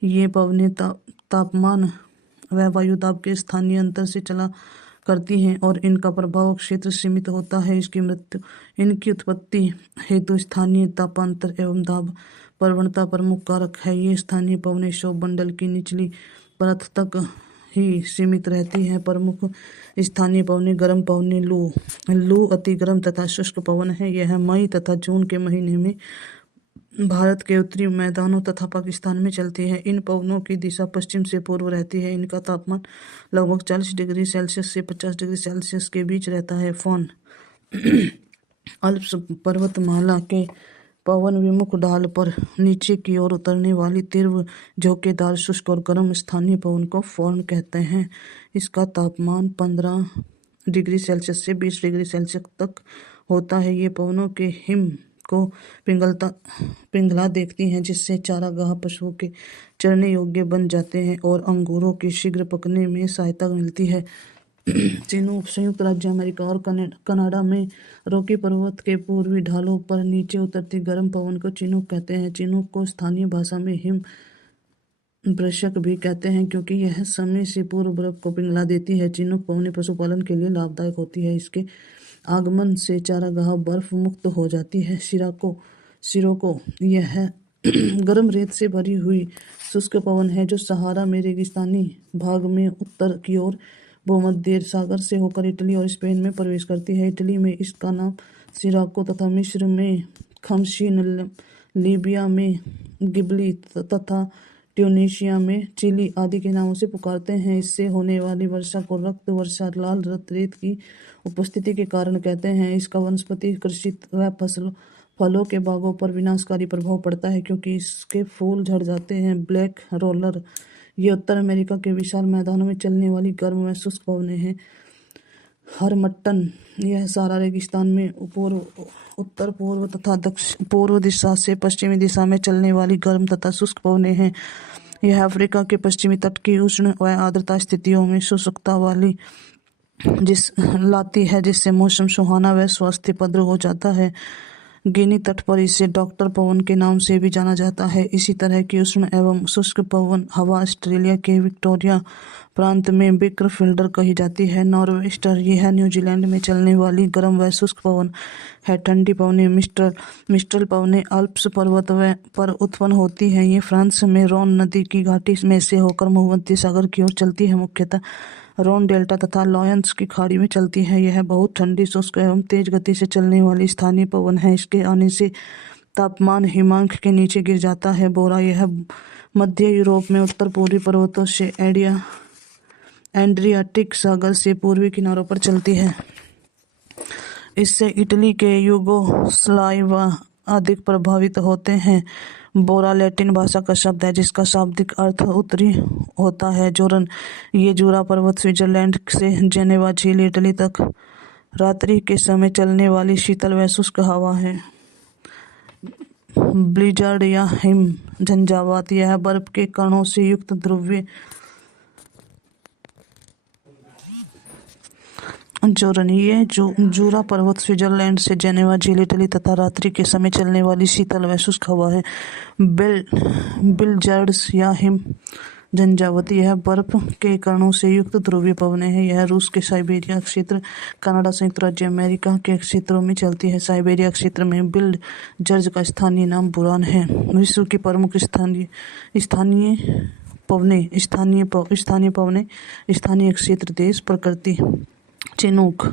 ये पवनें तापमान व वायुदाब के स्थानीय अंतर से चला करती हैं और इनका प्रभाव क्षेत्र सीमित होता है। इनकी उत्पत्ति हेतु स्थानीय तापांतर एवं दाब प्रवणता प्रमुख कारक है। ये स्थानीय पवनें सौरमंडल की निचली परत तक ही सीमित रहती हैं। प्रमुख स्थानीय पवनें गर्म पवनें लू अति गर्म तथा शुष्क पवन है। यह मई तथा जून के महीने में भारत के उत्तरी मैदानों तथा पाकिस्तान में चलती है। इन पवनों की दिशा पश्चिम से पूर्व रहती है। इनका तापमान लगभग 40 डिग्री सेल्सियस से 50 डिग्री सेल्सियस के बीच रहता है। फॉन अल्प्स पर्वतमाला के पवन विमुख ढाल पर नीचे की ओर उतरने वाली तीव्र झोंकेदार शुष्क और गर्म स्थानीय पवन को फोर्न कहते हैं। इसका तापमान 15 डिग्री सेल्सियस से 20 डिग्री सेल्सियस तक होता है। ये पवनों के हिम को पिघला देखती हैं, जिससे चारागाह पशुओं के चरने योग्य बन जाते हैं और अंगूरों के शीघ्र पकने में सहायता मिलती है। चिनूक संयुक्त राज्य अमेरिका और कनाडा में रॉकी पर्वत के पूर्वी ढालों पर नीचे उतरती गर्म पवन को चिनूक कहते हैं। चिनूक को स्थानीय भाषा में हिम वृश्चिक भी कहते हैं, क्योंकि यह समय से पूर्व बर्फ को पिघला देती है। चिनूक पवनें पशुपालन के लिए लाभदायक होती है। इसके आगमन से चारागाह बर्फ मुक्त हो जाती है। सिरोको यह गर्म रेत से भरी हुई शुष्क पवन है, जो सहारा में रेगिस्तानी भाग में उत्तर की ओर भूमध्य सागर से होकर इटली और स्पेन में प्रवेश करती है। इटली में इसका नाम सिराको तथा मिस्र में खमशीन, लीबिया में गिबली तथा ट्यूनीशिया में चिली आदि के नामों से पुकारते हैं। इससे होने वाली वर्षा को रक्त वर्षा, लाल रेत की उपस्थिति के कारण कहते हैं। इसका वनस्पति, कृषि व फलों के बागों पर विनाशकारी प्रभाव पड़ता है, क्योंकि इसके फूल झड़ जाते हैं। ब्लैक रोलर ये उत्तर अमेरिका के विशाल मैदानों में चलने वाली गर्म व शुष्क पवनें हैं। हरमट्टन यह सारा रेगिस्तान में उत्तर पूर्व तथा दक्षिण पूर्व दिशा से पश्चिमी दिशा में चलने वाली गर्म तथा शुष्क पवनें हैं। यह अफ्रीका के पश्चिमी तट की उष्ण व आर्द्रता स्थितियों में शुष्कता वाली लाती है, जिससे मौसम सुहाना व स्वास्थ्यप्रद हो जाता है। गिनी तट पर इसे डॉक्टर पवन के नाम से भी जाना जाता है। इसी तरह की उष्ण एवं शुष्क पवन हवा ऑस्ट्रेलिया के विक्टोरिया प्रांत में बेकरफील्डर कही जाती है। नॉर्वेस्टर यह न्यूजीलैंड में चलने वाली गर्म व शुष्क पवन है। ठंडी पवनें मिस्ट्रल पवनें अल्प्स पर्वत पर उत्पन्न होती हैं। ये फ्रांस में रोन नदी की घाटी में से होकर भूमध्य सागर की ओर चलती है। मुख्यतः रोन डेल्टा तथा लॉयंस की खाड़ी में चलती है। यह बहुत ठंडी, शुष्क एवं तेज गति से चलने वाली स्थानीय पवन है। इसके आने से तापमान हिमांक के नीचे गिर जाता है। बोरा यह मध्य यूरोप में उत्तर पूर्वी पर्वतों से एड्रियाटिक सागर से पूर्वी किनारों पर चलती है। इससे इटली के युगोस्लाविया अधिक प्रभावित होते हैं। बोरा लैटिन भाषा का शब्द है, जिसका शाब्दिक अर्थ उत्तरी होता है। जोरन ये जूरा पर्वत स्विट्जरलैंड से जेनेवा झील इटली तक रात्रि के समय चलने वाली शीतल व शुष्क हवा है। ब्लिज़ार्ड या हिम झंझावात यह बर्फ के कणों से युक्त ध्रुवीय जोरन ये जूरा पर्वत स्विट्जरलैंड से जेनेवा झील इटली तथा रात्रि के समय चलने वाली शीतल व शुष्क हवा है। ब्लिज़ार्ड्स या हिम झंझावात यह बर्फ के कणों से युक्त ध्रुवीय पवनें हैं। यह रूस के साइबेरिया क्षेत्र, कनाडा, संयुक्त राज्य अमेरिका के क्षेत्रों में चलती है। साइबेरिया क्षेत्र में ब्लिज़ार्ड का स्थानीय नाम बुरान है। विश्व की प्रमुख स्थानीय पवनें स्थानीय क्षेत्र, देश, प्रकृति। चिनूक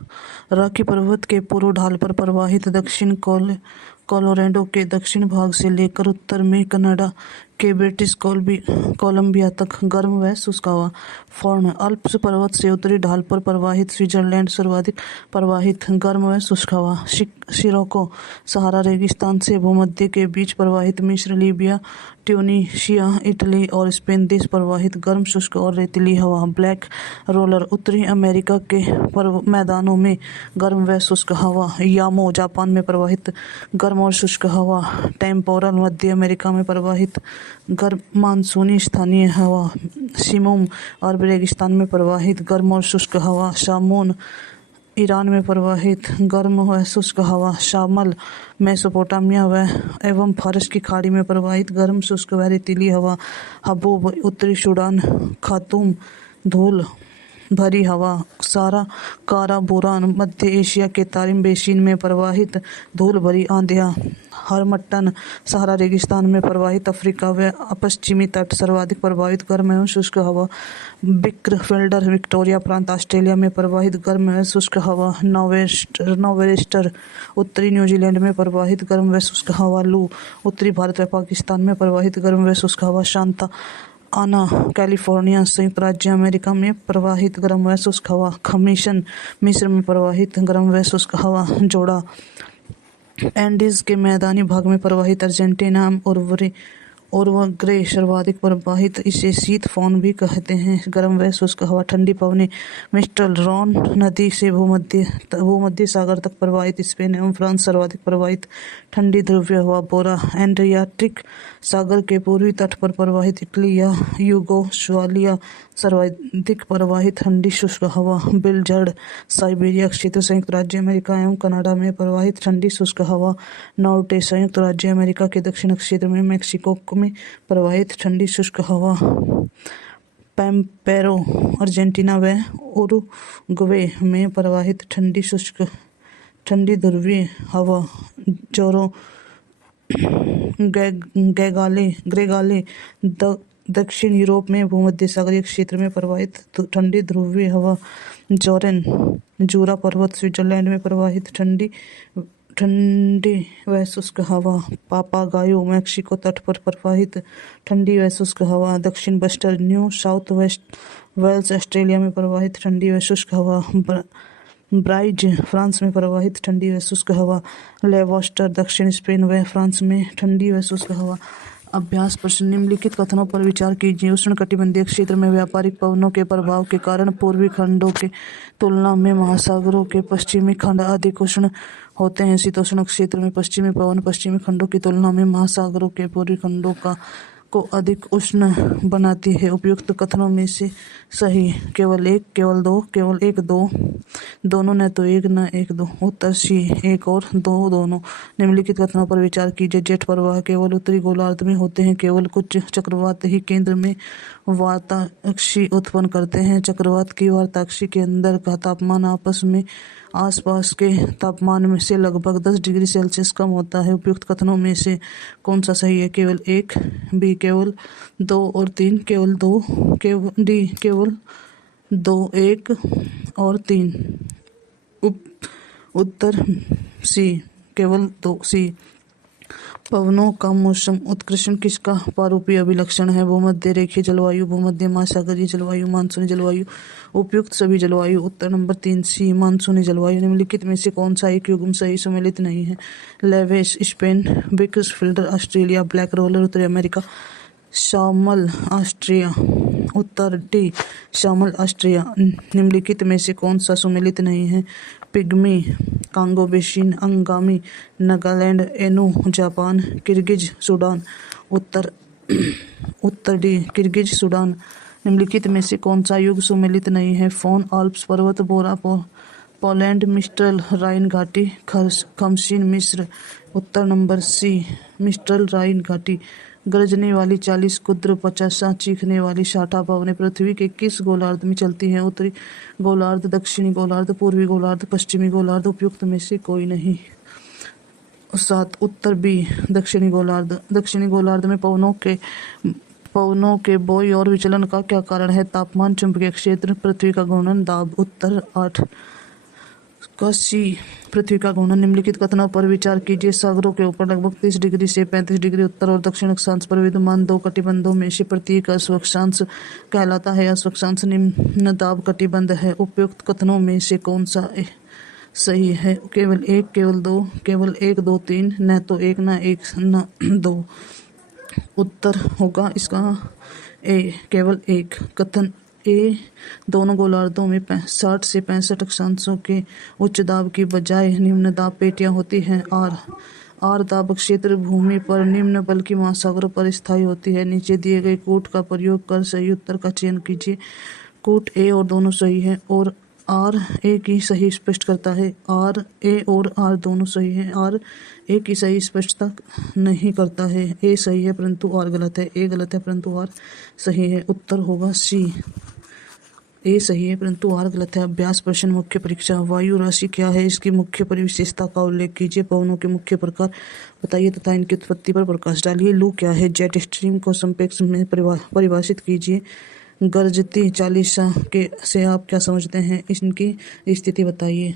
रॉकी पर्वत के पूर्व ढाल पर प्रवाहित दक्षिण कोलोराडो के दक्षिण भाग से लेकर उत्तर में कनाडा के ब्रिटिश कोलंबिया तक गर्म व शुष्क हवा। फोर्न अल्प्स पर्वत से उत्तरी ढाल पर प्रवाहित स्विट्जरलैंड सर्वाधिक प्रवाहित गर्म व शुष्क हवा। सिरोको सहारा रेगिस्तान से भूमध्य के बीच प्रवाहित मिस्र, लीबिया, ट्यूनीशिया, इटली और स्पेन देश प्रवाहित गर्म, शुष्क और रेतीली हवा। ब्लैक रोलर उत्तरी अमेरिका के मैदानों में गर्म व शुष्क हवा। यामो जापान में प्रवाहित गर्म और शुष्क हवा। टेम्पोरल मध्य अमेरिका में प्रवाहित गर्म मानसूनी स्थानीय हवा। शिमोन अरब रेगिस्तान में प्रवाहित गर्म और शुष्क हवा। शामोन ईरान में प्रवाहित गर्म व शुष्क हवा। शामल मेसोपोटामिया एवं फारस की खाड़ी में प्रवाहित गर्म, शुष्क व रेतीली हवा। हबूब उत्तरी सूडान, खार्तूम धूल भरी हवा। सारा कारा बुरान मध्य एशिया के तारिम बेसिन में प्रवाहित धूल भरी आंधियाँ। हरमट्टन सहारा रेगिस्तान में प्रवाहित अफ्रीका व पश्चिमी तट सर्वाधिक प्रभावित गर्म एवं शुष्क हवा। बेकरफील्डर विक्टोरिया प्रांत ऑस्ट्रेलिया में प्रवाहित गर्म व शुष्क हवा। नॉर्वेस्टर उत्तरी न्यूजीलैंड में प्रवाहित गर्म व शुष्क हवा। लू उत्तरी भारत व पाकिस्तान में प्रवाहित गर्म व शुष्क हवा। शांता आना कैलिफोर्निया संयुक्त राज्य अमेरिका में प्रवाहित गर्म व शुष्क हवा। खमीशन मिस्र में प्रवाहित गर्म व शुष्क हवा। जोड़ा एंडीज के मैदानी भाग में प्रवाहित अर्जेंटीना उर्वग्रे सर्वाधिक प्रवाहित। इसे शीत फोन भी कहते हैं। गर्म व शुष्क हवा ठंडी पवनें मिस्टर रॉन नदी से भूमध्य सागर तक प्रवाहित। स्पेन एवं फ्रांस सर्वाधिक प्रवाहित। ठंडी ध्रुवीय हवा बोरा एड्रियाटिक सागर के पूर्वी तट पर प्रवाहित। इटली या यूगोस्लाविया सर्वाधिक प्रवाहित। ठंडी शुष्क हवा बिलजर्ड साइबेरिया क्षेत्र संयुक्त राज्य अमेरिका एवं कनाडा में प्रवाहित। ठंडी शुष्क हवा नॉर्टे संयुक्त राज्य अमेरिका के दक्षिण क्षेत्र में मैक्सिको में प्रवाहित। ठंडी शुष्क हवा पैम्पेरो अर्जेंटीना व उरुग्वे में प्रवाहित। ठंडी ध्रुवीय हवा जोरो ग्रेगाले दक्षिण यूरोप में भूमध्य सागरीय क्षेत्र में प्रवाहित। ठंडी ध्रुवीय हवा जोरेन जूरा पर्वत स्विट्जरलैंड में प्रवाहित। ठंडी व शुष्क हवा पापागायो मैक्सिको तट पर प्रवाहित। ठंडी व शुष्क हवा दक्षिण western New South West Wales Australia में प्रवाहित। ठंडी व शुष्क हवा ब्राइज फ्रांस में प्रवाहित। ठंडी व शुष्क हवा लेवोस्टर दक्षिण स्पेन व फ्रांस में। ठंडी व शुष्क हवा। अभ्यास प्रश्न निम्नलिखित कथनों पर विचार कीजिए। उष्णकटिबंधीय क्षेत्र में व्यापारिक पवनों के प्रभाव के कारण पूर्वी खंडों के तुलना में महासागरों के पश्चिमी खंड अधिक उष्ण होते हैं। शीतोष्ण क्षेत्र में पश्चिमी पवन पश्चिमी खंडों की तुलना में महासागरों के पूर्वी खंडों को अधिक उष्ण बनाती है। उपयुक्त कथनों में से सही केवल एक, केवल दो, केवल एक, दो, दोनों, न तो एक न एक दो। उत्तर सी एक और दो, दोनों। निम्नलिखित कथनों पर विचार कीजिए। जेट प्रवाह केवल उत्तरी गोलार्ध में होते हैं। केवल कुछ चक्रवात ही केंद्र में वार्ताक्षी उत्पन्न करते हैं। चक्रवात की वार्ताक्षी के अंदर का तापमान आसपास के तापमान में से लगभग 10 डिग्री सेल्सियस कम होता है। उपयुक्त कथनों में से कौन सा सही है? केवल एक, बी केवल दो और तीन, केवल दो, डी केवल दो, एक और तीन। उत्तर सी केवल दो, सी। पवनों का मौसम उत्कर्षण किसका पारूपीय अभिलक्षण है? भूमध्य रेखीय जलवायु, भूमध्य महासागरीय जलवायु, मानसूनी जलवायु। उपयुक्त सभी जलवायु। उत्तर नंबर 3 सी मानसूनी जलवायु। निम्नलिखित में से कौन सा एक युग्म सही सम्मिलित नहीं है? लेवेस स्पेन, बिक्सफील्ड ऑस्ट्रेलिया, ब्लैक रोलर उत्तरी अमेरिका, शामल ऑस्ट्रिया। उत्तर डी शामल ऑस्ट्रिया। निम्नलिखित में से कौन सा सम्मिलित नहीं है? Pygmy Congo basin, Angami Nagaland, Ainu Japan, Kirghiz Sudan. उत्तर डी किर्गिज सूडान। निम्नलिखित में से कौन सा युग सम्मिलित नहीं है? फोन आल्प्स पर्वत, बोरा पोलैंड, मिस्ट्रल राइन घाटी, खमसीन मिस्र। उत्तर नंबर सी मिस्ट्रल राइन घाटी। गरजने वाली 40 कुद्र 50 चीखने वाली 60 पवनें पृथ्वी के किस गोलार्ध में चलती हैं? उत्तरी गोलार्ध, दक्षिणी गोलार्ध, पूर्वी गोलार्ध, पश्चिमी गोलार्ध। उपयुक्त में से कोई नहीं। 7 उत्तर बी दक्षिणी गोलार्ध। दक्षिणी गोलार्ध में पवनों के बोई और विचलन का क्या कारण है? तापमान, चुंबकीय क्षेत्र, पृथ्वी का घूर्णन, दाब। उत्तर 8 का सी पृथ्वी का घूर्णन। निम्नलिखित कथनों पर विचार कीजिए। सागरों के ऊपर लगभग 30 डिग्री से 35 डिग्री उत्तर और दक्षिण अक्षांश पर विद्यमान 2 कटिबंधों में से प्रत्येक अक्षांश कहलाता है। अक्षांश निम्न दाब कटिबंध है। उपयुक्त कथनों में से कौन सा सही है? केवल एक, केवल दो, केवल एक, दो, तीन, न तो एक न एक न दो। उत्तर होगा इसका ए केवल एक। कथन ए दोनों गोलार्धों में 60 से 65 अक्षांशों के उच्च दाब की बजाय निम्न दाब पेटियां होती हैं। आर दाब क्षेत्र भूमि पर निम्न बल्कि महासागरों पर स्थायी होती है। नीचे दिए गए कूट का प्रयोग कर सही उत्तर का चयन कीजिए। कूट ए और दोनों सही है और आर ए की सही स्पष्ट करता है। आर ए और आर दोनों सही है। आर ए की सही स्पष्टता नहीं करता है। ए सही है परंतु आर गलत है। ए गलत है परंतु आर सही है। उत्तर होगा सी ए सही है परंतु आर गलत है। अभ्यास प्रश्न मुख्य परीक्षा। वायु राशि क्या है? इसकी मुख्य परिविशेषता का उल्लेख कीजिए। पवनों के मुख्य प्रकार बताइए तथा इनकी उत्पत्ति पर प्रकाश डालिए। लू क्या है? जेट स्ट्रीम को संक्षेप में परिभाषित कीजिए। गरजती चालीसा से आप क्या समझते हैं? इनकी स्थिति बताइए।